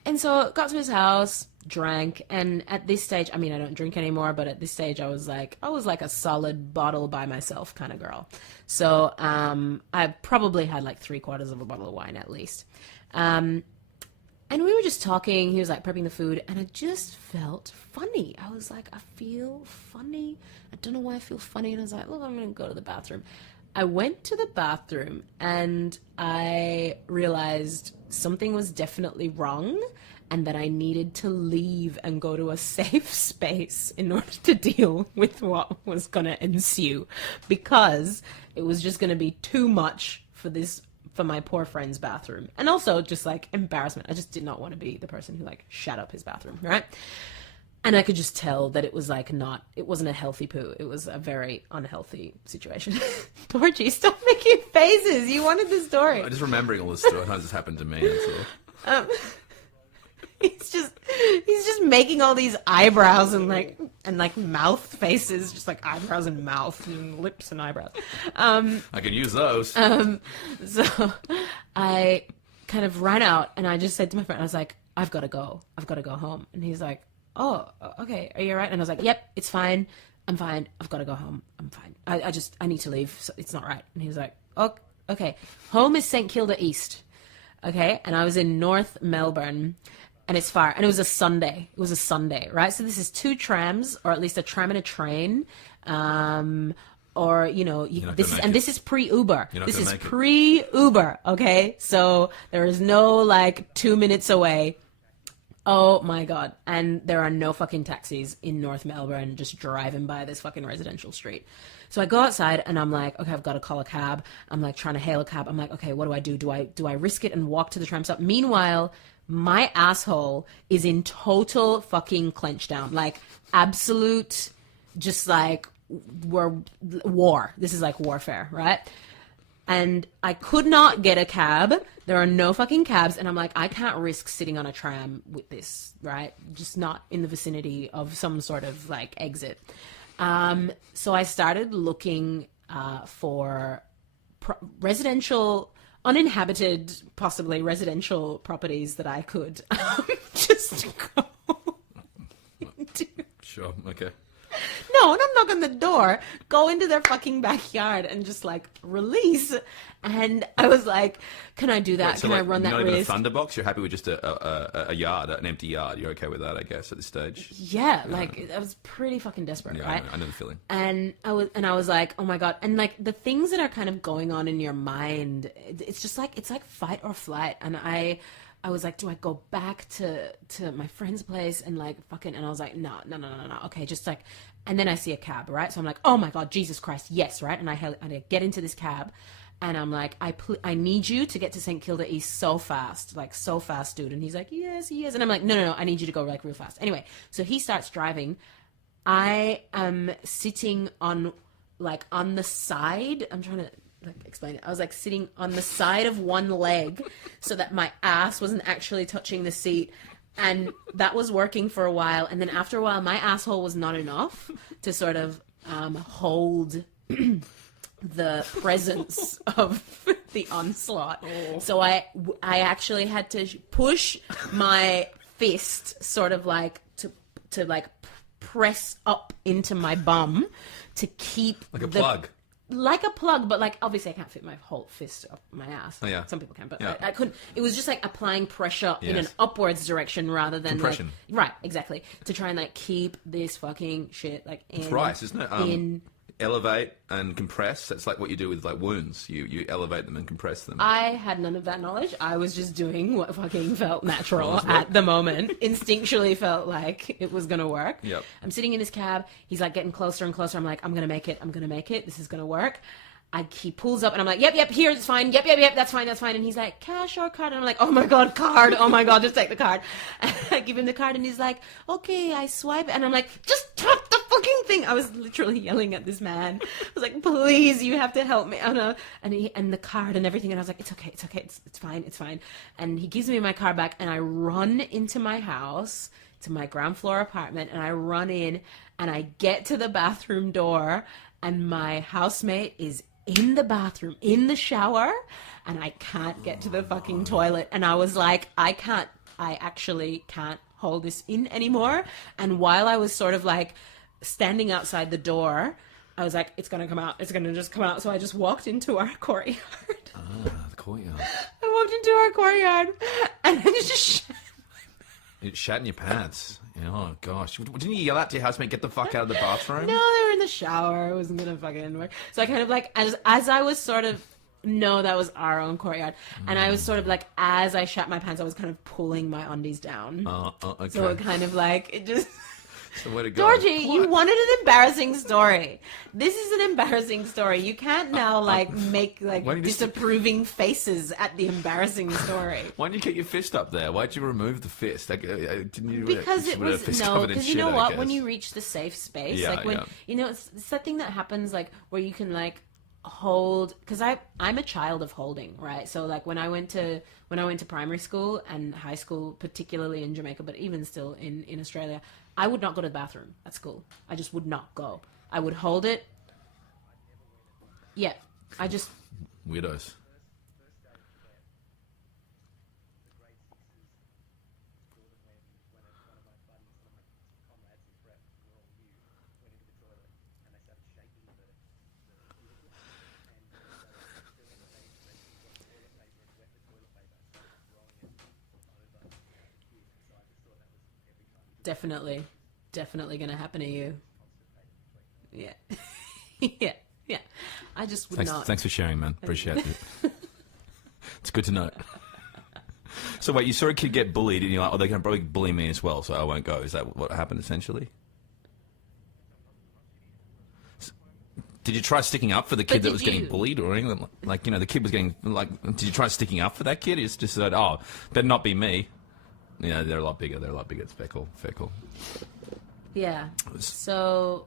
And so got to his house, drank, and at this stage, I don't drink anymore, but at this stage I was like a solid bottle by myself kind of girl. So I probably had like 3/4 of a bottle of wine at least. And we were just talking, he was like prepping the food, and I just felt funny. I was like, I feel funny. I don't know why I feel funny. And I was like, look, I'm going to go to the bathroom. I went to the bathroom and I realized something was definitely wrong and that I needed to leave and go to a safe space in order to deal with what was going to ensue, because it was just going to be too much for my poor friend's bathroom. And also just like embarrassment. I just did not want to be the person who like shat up his bathroom, right? And I could just tell that it was like it wasn't a healthy poo. It was a very unhealthy situation. Dorje, stop making faces. You wanted the story. I'm just remembering all this story. How this happened to me. That's all. He's just making all these eyebrows and mouth faces, just like eyebrows and mouth and lips and eyebrows. I can use those. So I kind of ran out and I just said to my friend, I was like, I've got to go home. And he's like, oh, okay, are you all right? And I was like, yep, it's fine. I'm fine. I've got to go home. I'm fine. I need to leave. So it's not right. And he was like, oh, okay. Home is St. Kilda East. Okay. And I was in North Melbourne, and it's far. And it was a Sunday. Right? So this is 2 trams, or at least a tram and a train. Or, this is pre-Uber. This is pre-Uber. Okay. So there is no like 2 minutes away. Oh my God. And there are no fucking taxis in North Melbourne just driving by this fucking residential street. So I go outside and I'm like, okay, I've got to call a cab. I'm like trying to hail a cab. I'm like, okay, what do I do? Do I risk it and walk to the tram stop? Meanwhile, my asshole is in total fucking clench down. Like absolute, just like war. This is like warfare, right? And I could not get a cab. There are no fucking cabs. And I'm like, I can't risk sitting on a tram with this, right? Just not in the vicinity of some sort of like exit. So I started looking for residential, uninhabited, possibly residential properties that I could just go into. Sure, okay. No, not knock on the door. Go into their fucking backyard and just like release. And I was like, "Can I do that? Wait, so Can I like, run that not even risk?" a thunderbox? You're happy with just a yard, an empty yard? You're okay with that, I guess, at this stage? Yeah, like I was pretty fucking desperate, Yeah, right? I know the feeling. And I was like, "Oh my God!" And like the things that are kind of going on in your mind, it's just like it's like fight or flight. And I was like, do I go back to my friend's place and like fucking, and I was like, no. Okay, just like, and then I see a cab, right? So I'm like, oh my God, Jesus Christ, yes, right? And I get into this cab and I'm like, I need you to get to St. Kilda East so fast, dude. And he's like, yes. And I'm like, no, I need you to go like real fast. Anyway, so he starts driving. I am sitting on the side. I'm trying to explain it. I was like sitting on the side of one leg so that my ass wasn't actually touching the seat, and that was working for a while. And then after a while, my asshole was not enough to sort of hold the presence of the onslaught. So I actually had to push my fist sort of like to like press up into my bum to keep like a plug. Like a plug, but like obviously I can't fit my whole fist up my ass. Oh, yeah. Some people can, but Yeah. I couldn't. It was just like applying pressure in an Yes. upwards direction rather than compression. Like, right, exactly, to try and like keep this fucking shit like in. It's rice, isn't it? In Elevate and compress. That's like what you do with like wounds. You elevate them and compress them. I had none of that knowledge. I was just doing what fucking felt natural at the moment. Instinctually felt like it was gonna work. Yep. I'm sitting in his cab. He's like getting closer and closer. I'm like, I'm gonna make it. This is gonna work. He pulls up and I'm like, yep, here, it's fine. Yep, that's fine. And he's like, cash or card? And I'm like, oh my God, card. Oh my God, just take the card. And I give him the card and he's like, okay, I swipe. And I'm like, just tap the fucking thing. I was literally yelling at this man. I was like, please, you have to help me. Oh, no. And the card and everything. And I was like, it's okay. It's fine. And he gives me my card back, and I run into my house, to my ground floor apartment, and I run in, and I get to the bathroom door, and my housemate is in the bathroom, in the shower, and I can't get to the fucking toilet. And I was like, I actually can't hold this in anymore. And while I was sort of like standing outside the door, I was like, it's going to come out. It's going to just come out. So I just walked into our courtyard. The courtyard. I walked into our courtyard, and I just It shat in your pants. Oh, gosh. Didn't you yell out to your housemate, get the fuck out of the bathroom? No, they were in the shower. It wasn't going to fucking work. So I kind of like, as I was sort of, no, that was our own courtyard. And I was sort of like, as I shat my pants, I was kind of pulling my undies down. Okay. So it kind of like, it just... So where to go? Dorje, you wanted an embarrassing story. This is an embarrassing story. You can't now like make like disapproving faces at the embarrassing story. Why didn't you get your fist up there? Why'd you remove the fist? Didn't you? Because it was because you know what? When you reach the safe space, Yeah, like when you know, it's that thing that happens like where you can like hold. Because I'm a child of holding, right? So like when I went to primary school and high school, particularly in Jamaica, but even still in Australia, I would not go to the bathroom at school. I just would not go. I would hold it. Yeah, I just... Weirdos. Definitely going to happen to you. Yeah. yeah. I just would not. Thanks for sharing, man. Appreciate it. It's good to know. So wait, you saw a kid get bullied and you're like, oh, they're going to probably bully me as well, so I won't go. Is that what happened essentially? Did you try sticking up for the kid that was getting bullied or anything? Like, you know, the kid was getting, like, did you try sticking up for that kid? It's just that, oh, better not be me. Yeah, they're a lot bigger. It's faecal. Yeah. So...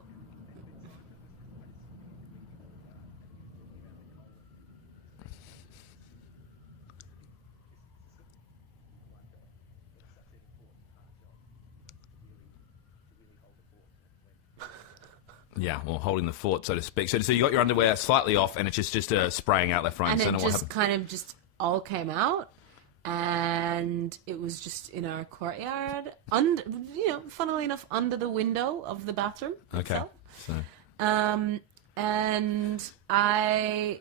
Yeah, well, holding the fort, so to speak. So you got your underwear slightly off, and it's just spraying out left, right, and center. what And it happened? just kind of just all came out, and it was just in our courtyard, funnily enough, under the window of the bathroom. Okay. itself. So. And I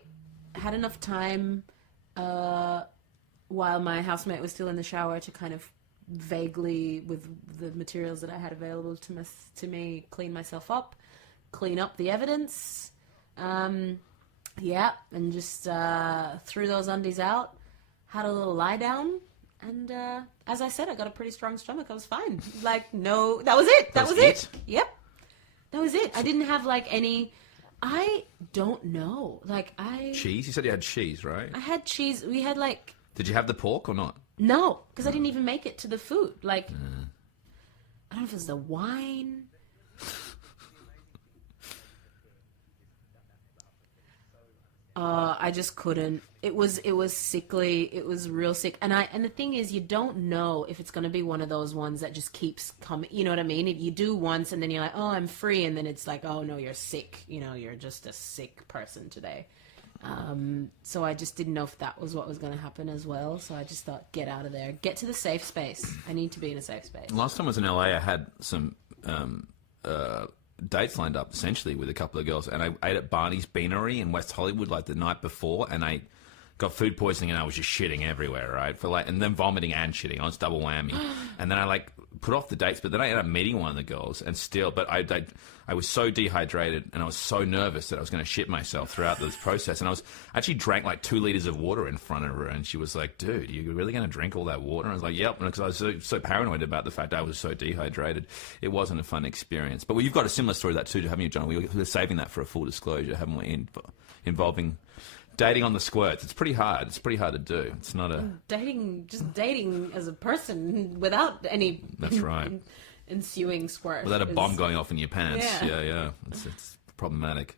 had enough time while my housemate was still in the shower to kind of vaguely, with the materials that I had available to me, clean myself up, clean up the evidence, and just threw those undies out, had a little lie down, and as I said, I got a pretty strong stomach. I was fine. Like, no, that was it. That was it. Yep. That was it. I didn't have, like, any... I don't know. Like, Cheese? You said you had cheese, right? I had cheese. We had, like... Did you have the pork or not? No, because I didn't even make it to the food. Like, I don't know if it was the wine. I just couldn't. It was sickly. It was real sick. And the thing is, you don't know if it's going to be one of those ones that just keeps coming. You know what I mean? If you do once and then you're like, oh, I'm free. And then it's like, oh, no, you're sick. You know, you're just a sick person today. So I just didn't know if that was what was going to happen as well. So I just thought, get out of there. Get to the safe space. I need to be in a safe space. Last time I was in LA, I had some dates lined up, essentially, with a couple of girls. And I ate at Barney's Beanery in West Hollywood, like, the night before. And I got food poisoning and I was just shitting everywhere, right? And then vomiting and shitting. I was double whammy. And then I, put off the dates. But then I ended up meeting one of the girls but I was so dehydrated and I was so nervous that I was going to shit myself throughout this process. And I actually drank 2 liters of water in front of her, and she was like, dude, you really going to drink all that water? And I was like, yep, because I was so paranoid about the fact I was so dehydrated. It wasn't a fun experience. But you've got a similar story to that too, haven't you, John? We're saving that for a full disclosure, haven't we, involving dating on the squirts. It's pretty hard. It's pretty hard to do. It's not a... Dating as a person without any... That's right. ensuing squirt. Without a is- bomb going off in your pants. Yeah. Yeah. It's problematic.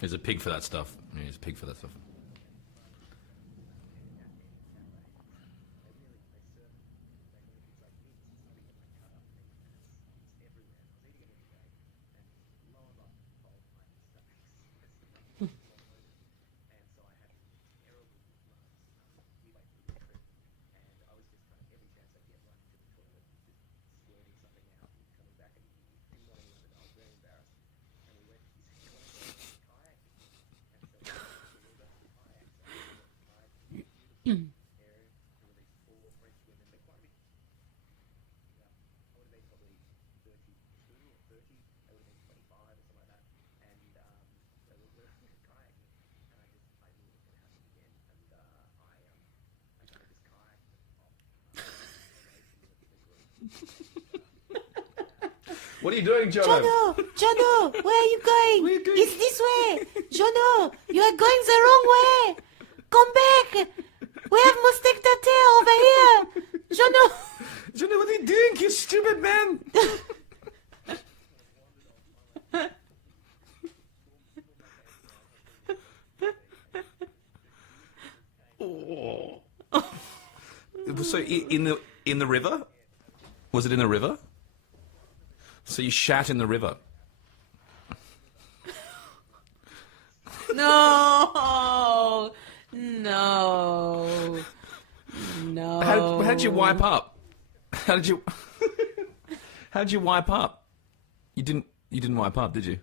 He's a pig for that stuff. Yeah, he's a pig for that stuff. What are you doing, Jono? Jono, where are you going? Where are you going? It's this way. Jono, you are going the wrong way. Come back. We have mistake the tail over here. Jono. Jono, what are you doing, you stupid man? Oh. So in the river? Was it in the river? So you shat in the river? No. How did you wipe up? How did you wipe up? You didn't wipe up, did you?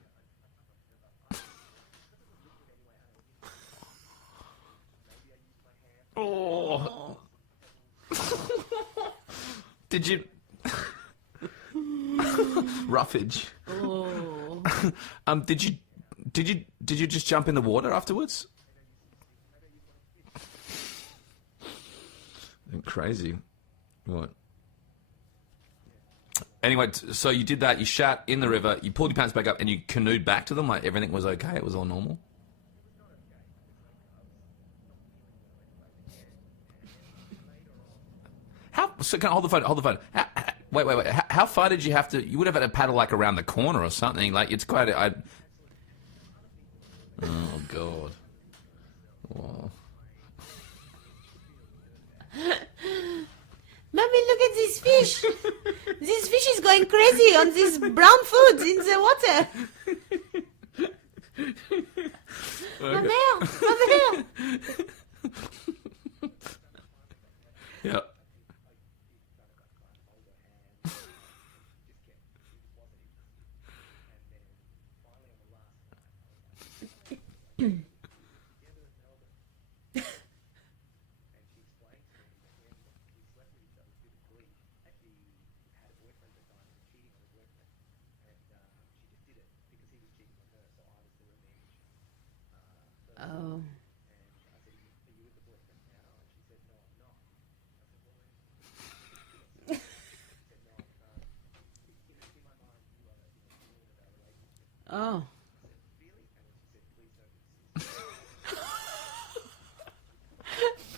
Oh. Did you roughage? Oh. Did you just jump in the water afterwards? Crazy. What? Anyway, so you did that, you shat in the river, you pulled your pants back up, and you canoed back to them, like everything was okay, it was all normal? Hold the phone. Wait. How far did you have to... You would have had to paddle, like, around the corner or something. Like, it's quite... Oh, God. Wow. Mommy, look at this fish. This fish is going crazy on this brown food in the water. Mother. Yeah. Oh. Oh.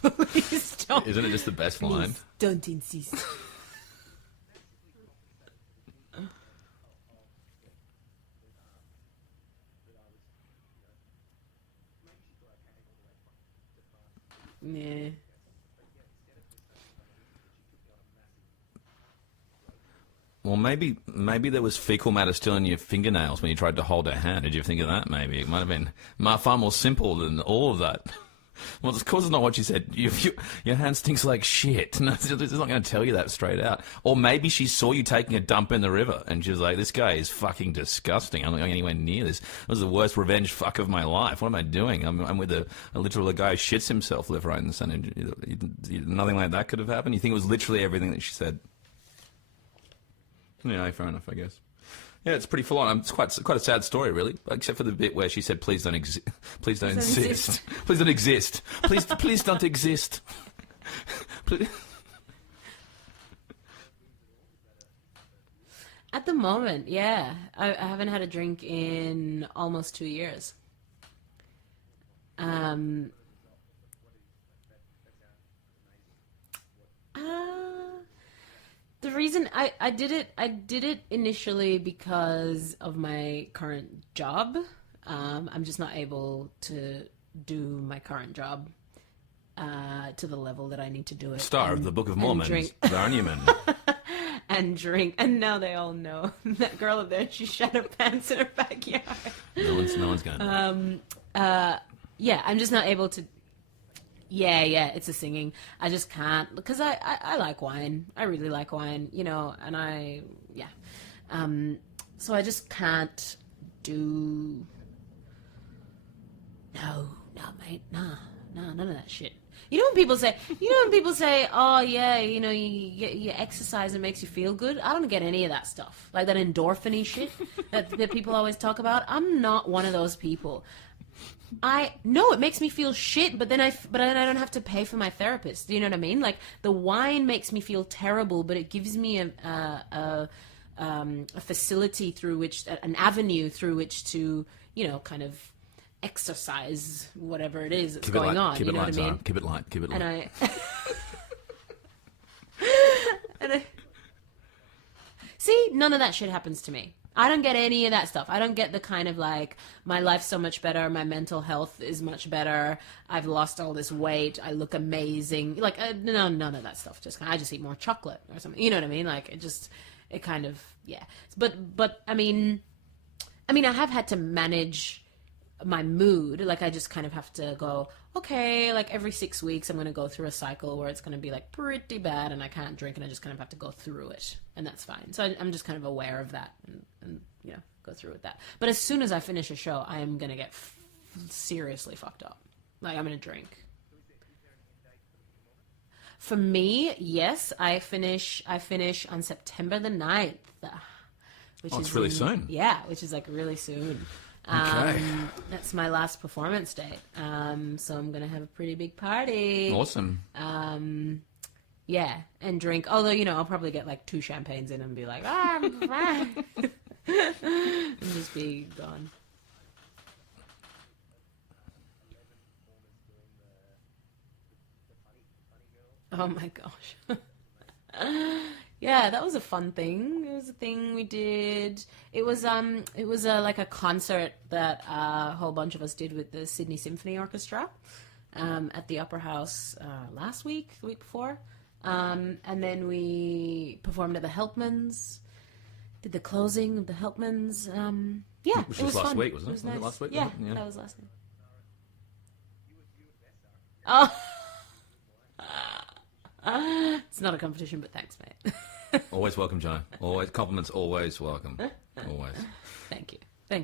Please don't. Isn't it just the best line? Please don't insist. Yeah. Well, maybe there was fecal matter still in your fingernails when you tried to hold her hand. Did you think of that? Maybe it might have been far more simple than all of that. Well, of course, it's not what she said. Your hand stinks like shit. No, it's not going to tell you that straight out. Or maybe she saw you taking a dump in the river, and she was like, "This guy is fucking disgusting. I'm not going anywhere near this. This was the worst revenge fuck of my life. What am I doing? I'm with a literal guy who shits himself left, right, and center." Nothing like that could have happened. You think it was literally everything that she said? Yeah, fair enough, I guess. Yeah, it's pretty full on. It's quite a sad story, really, except for the bit where she said, "Please don't exist. Please don't insist. Please don't exist. Please don't exist." Please. At the moment, yeah, I haven't had a drink in almost 2 years. The reason I did it initially because of my current job. I'm just not able to do my current job to the level that I need to do it. Star of the Book of Mormon, Zahra Newman. And drink, and now they all know that girl up there. She shat her pants in her backyard. No one's gonna. Yeah, I'm just not able to. Yeah, it's a singing. I just can't because I like wine. I really like wine, and so I just can't do. No, mate, nah, none of that shit. When people say, "Oh yeah, you exercise and makes you feel good." I don't get any of that stuff, like that endorphin-y shit that people always talk about. I'm not one of those people. It makes me feel shit, but then I don't have to pay for my therapist. Do you know what I mean? Like the wine makes me feel terrible, but it gives me a facility through which, an avenue through which to, kind of exercise whatever it is that's going on. Keep you it know light, what I mean? Keep it light. Keep it light. And I see, none of that shit happens to me. I don't get any of that stuff. I don't get the kind of like, my life's so much better, my mental health is much better, I've lost all this weight, I look amazing. Like, no, none of that stuff. I just eat more chocolate or something. You know what I mean? Like, it kind of, yeah. But I mean, I have had to manage my mood. Like, I just kind of have to go, okay, like every 6 weeks I'm going to go through a cycle where it's going to be like pretty bad and I can't drink, and I just kind of have to go through it, and that's fine. So I'm just kind of aware of that and go through with that. But as soon as I finish a show, I am going to get seriously fucked up. Like, I'm going to drink. For me, yes, I finish on September the 9th. Which it's really soon. Yeah, which is like really soon. Okay. That's my last performance date. So I'm going to have a pretty big party. Awesome. Yeah, and drink. Although, I'll probably get like 2 champagnes in and be like, I'm fine. And just be gone. Oh my gosh. Yeah, that was a fun thing. It was a thing we did. It was like a concert that a whole bunch of us did with the Sydney Symphony Orchestra at the Opera House the week before. And then we performed at the Helpmans, did the closing of the Helpmans. Yeah, Which it was last fun. week, wasn't it? Was Was it nice. last week? Yeah, Yeah. that was last week. Oh. It's not a competition, but thanks, mate. Always welcome, Jono. Always compliments. Always welcome. Always. Thank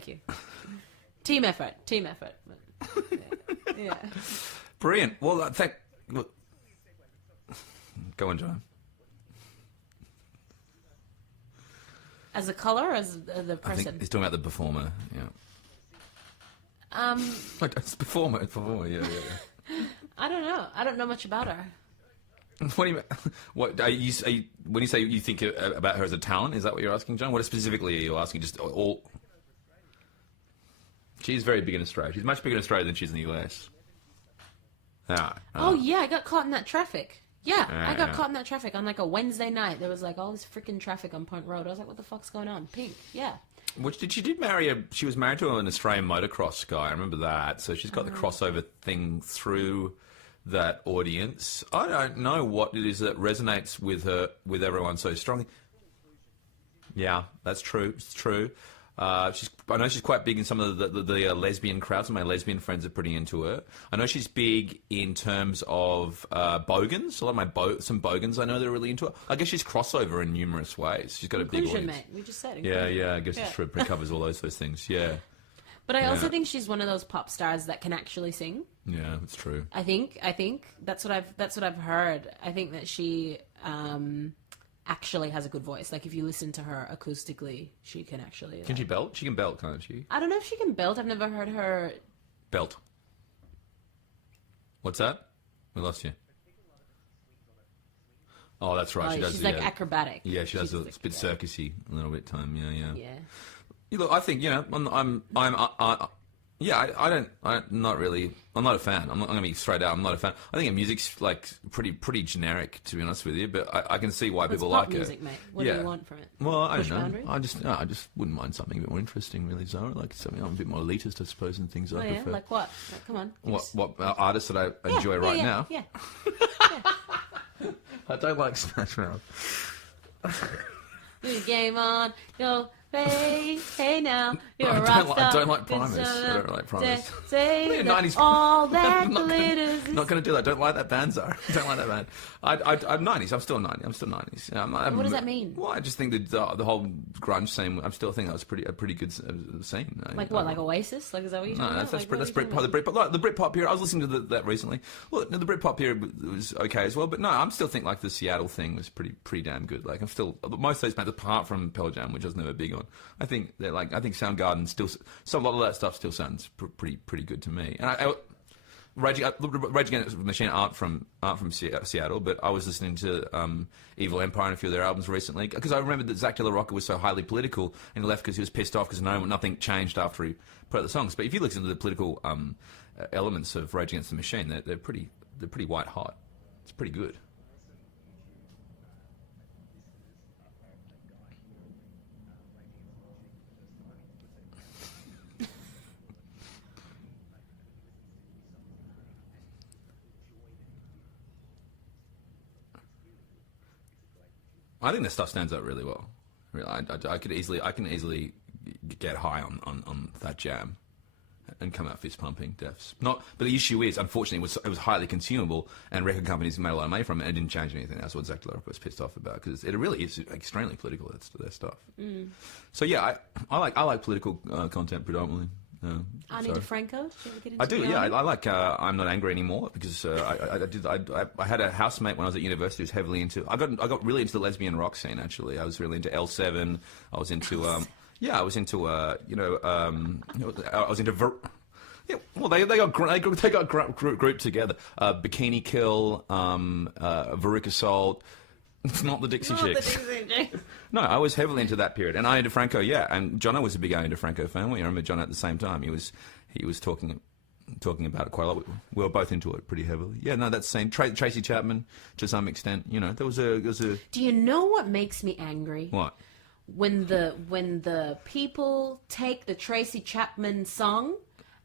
you. Team effort. Yeah. Brilliant. Well, go on, Jono. As a caller, or as the I person? think he's talking about the performer. Yeah. Like, it's performer. Yeah. I don't know. I don't know much about her. What do you? What are you? When you say you think about her as a talent, is that what you're asking, John? What specifically are you asking? Just all? She's very big in Australia. She's much bigger in Australia than she is in the US. Oh yeah, I got caught in that traffic. Yeah, I got caught in that traffic on like a Wednesday night. There was like all this freaking traffic on Punt Road. I was like, what the fuck's going on? Pink, yeah. She was married to an Australian motocross guy. I remember that. So she's got the crossover thing through that audience. I don't know what it is that resonates with everyone so strongly. Yeah, that's true. It's true. I know she's quite big in some of the lesbian crowds. My lesbian friends are pretty into her. I know she's big in terms of bogans. A lot of some bogans I know they're really into her. I guess she's crossover in numerous ways. She's got a big audience. Mate. We just said Yeah. I guess it's true. It covers all those things. Yeah. But I also think she's one of those pop stars that can actually sing. Yeah, that's true. I think that's what I've heard. I think that she actually has a good voice. Like if you listen to her acoustically, she can actually. Can she belt? She can belt, can't she? I don't know if she can belt. I've never heard her belt. What's that? We lost you. Oh, that's right. She does. She's like acrobatic. Yeah, she does. It's a bit circusy, a little bit. Yeah. Yeah. Look, I think I'm not really. I'm not a fan. I'm going to be straight out. I'm not a fan. I think the music's like pretty generic, to be honest with you. But I can see why people like music, it. Mate. What do you want from it? Well, I don't know. Boundaries? I just wouldn't mind something a bit more interesting, really, Zara. Like something I'm a bit more elitist, I suppose, and things I prefer. Like what? Like, come on. What artists that I enjoy right now? Yeah. I don't like Smash Mouth. Game on, go. Hey now, you're a rock star. I don't like Primus. I don't like Primus. Say 90s. all that glitters. Not going to do that. Don't like that band, Zara. Don't like that band. I'm 90s. I'm still 90s. What does that mean? Well, I just think that the whole grunge scene. I still think that was a pretty good scene. Like what? Like Oasis? Like is that what you're talking about? That's Britpop. The Britpop. Like the Britpop period. I was listening to that recently. Well, the Britpop period was okay as well. But no, I'm still think like the Seattle thing was pretty damn good. Like I'm still most of those bands apart from Pearl Jam, which I was never big on. I think Soundgarden still a lot of that stuff still sounds pretty good to me. And Rage Against the Machine aren't from Seattle, but I was listening to Evil Empire and a few of their albums recently because I remembered that Zach De La Rocca was so highly political and he left because he was pissed off because nothing changed after he put out the songs. But if you listen to the political elements of Rage Against the Machine, they're pretty white hot. It's pretty good. I think this stuff stands out really well. Really, I can easily get high on that jam and come out fist pumping. Defs. But the issue is, unfortunately, it was highly consumable, and record companies made a lot of money from it, and it didn't change anything. That's what Zach De La Rocca was pissed off about because it really is extremely political. That's their stuff. Mm. So yeah, I like political content predominantly. Ani DeFranco? Did you ever get into I do, yeah. I like I'm Not Angry Anymore because I had a housemate when I was at university who was heavily into. I got really into the lesbian rock scene. Actually, I was really into L7. I was into I was into I was into. Yeah, well, they got grouped together. Bikini Kill, Veruca Salt. It's not the Dixie Chicks. No, I was heavily into that period, and Ani DeFranco, yeah, and Jono was a big Ani DeFranco fan. We remember Jono at the same time. He was talking about it quite a lot. We were both into it pretty heavily. Yeah, no, that's the same. Tracy Chapman to some extent. You know, there was a. Do you know what makes me angry? What? When the people take the Tracy Chapman song.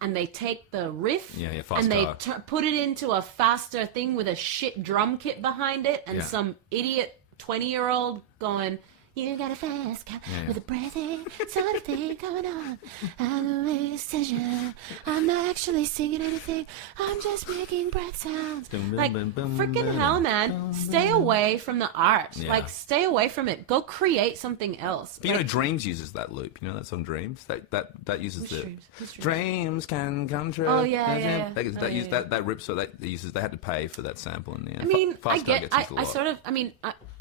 And they take the riff and they put it into a faster thing with a shit drum kit behind it and some idiot 20-year-old going, you got a fast car with a breathy sort of thing going on. I'm a decision. I'm not actually singing anything. I'm just making breath sounds. Like, freaking hell, man. Stay away from the art. Yeah. Like, stay away from it. Go create something else. But you know, Dreams uses that loop. You know that song, Dreams? That uses the... Dreams? Dreams can come true. Oh, yeah. That rip, so that uses... They had to pay for that sample in the end. I mean,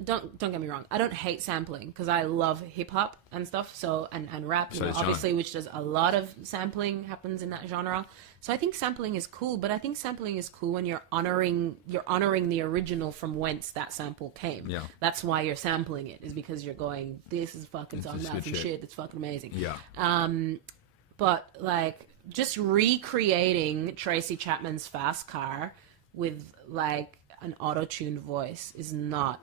don't get me wrong. I don't hate sampling because I love hip hop and stuff. So and rap, obviously, which does a lot of sampling happens in that genre. So I think sampling is cool, but I think sampling is cool when you're honoring the original from whence that sample came. Yeah. That's why you're sampling it, is because you're going, this is fucking song, that's some shit. It's fucking amazing. Yeah. But like just recreating Tracy Chapman's Fast Car with like an auto-tuned voice is not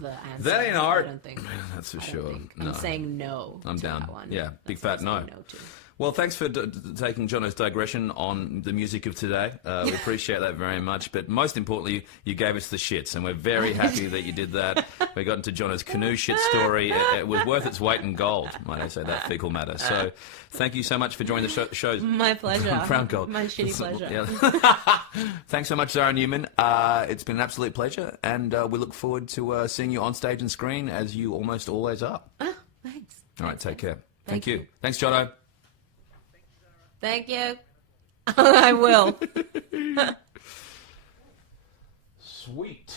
the answer. That ain't art. I don't think. That's for sure. I'm saying no. I'm to down. That one. Yeah, big That's fat no. No to. Well, thanks for taking Jono's digression on the music of today. We appreciate that very much. But most importantly, you gave us the shits, and we're very happy that you did that. We got into Jono's canoe shit story. It was worth its weight in gold, might I say, that fecal matter. So thank you so much for joining the show. My pleasure. Crown gold. My shitty pleasure. Yeah. Thanks so much, Zahra Newman. It's been an absolute pleasure, and we look forward to seeing you on stage and screen, as you almost always are. Oh, thanks. All right, take care. Thank you. Thanks, Jono. Thank you. I will. Sweet.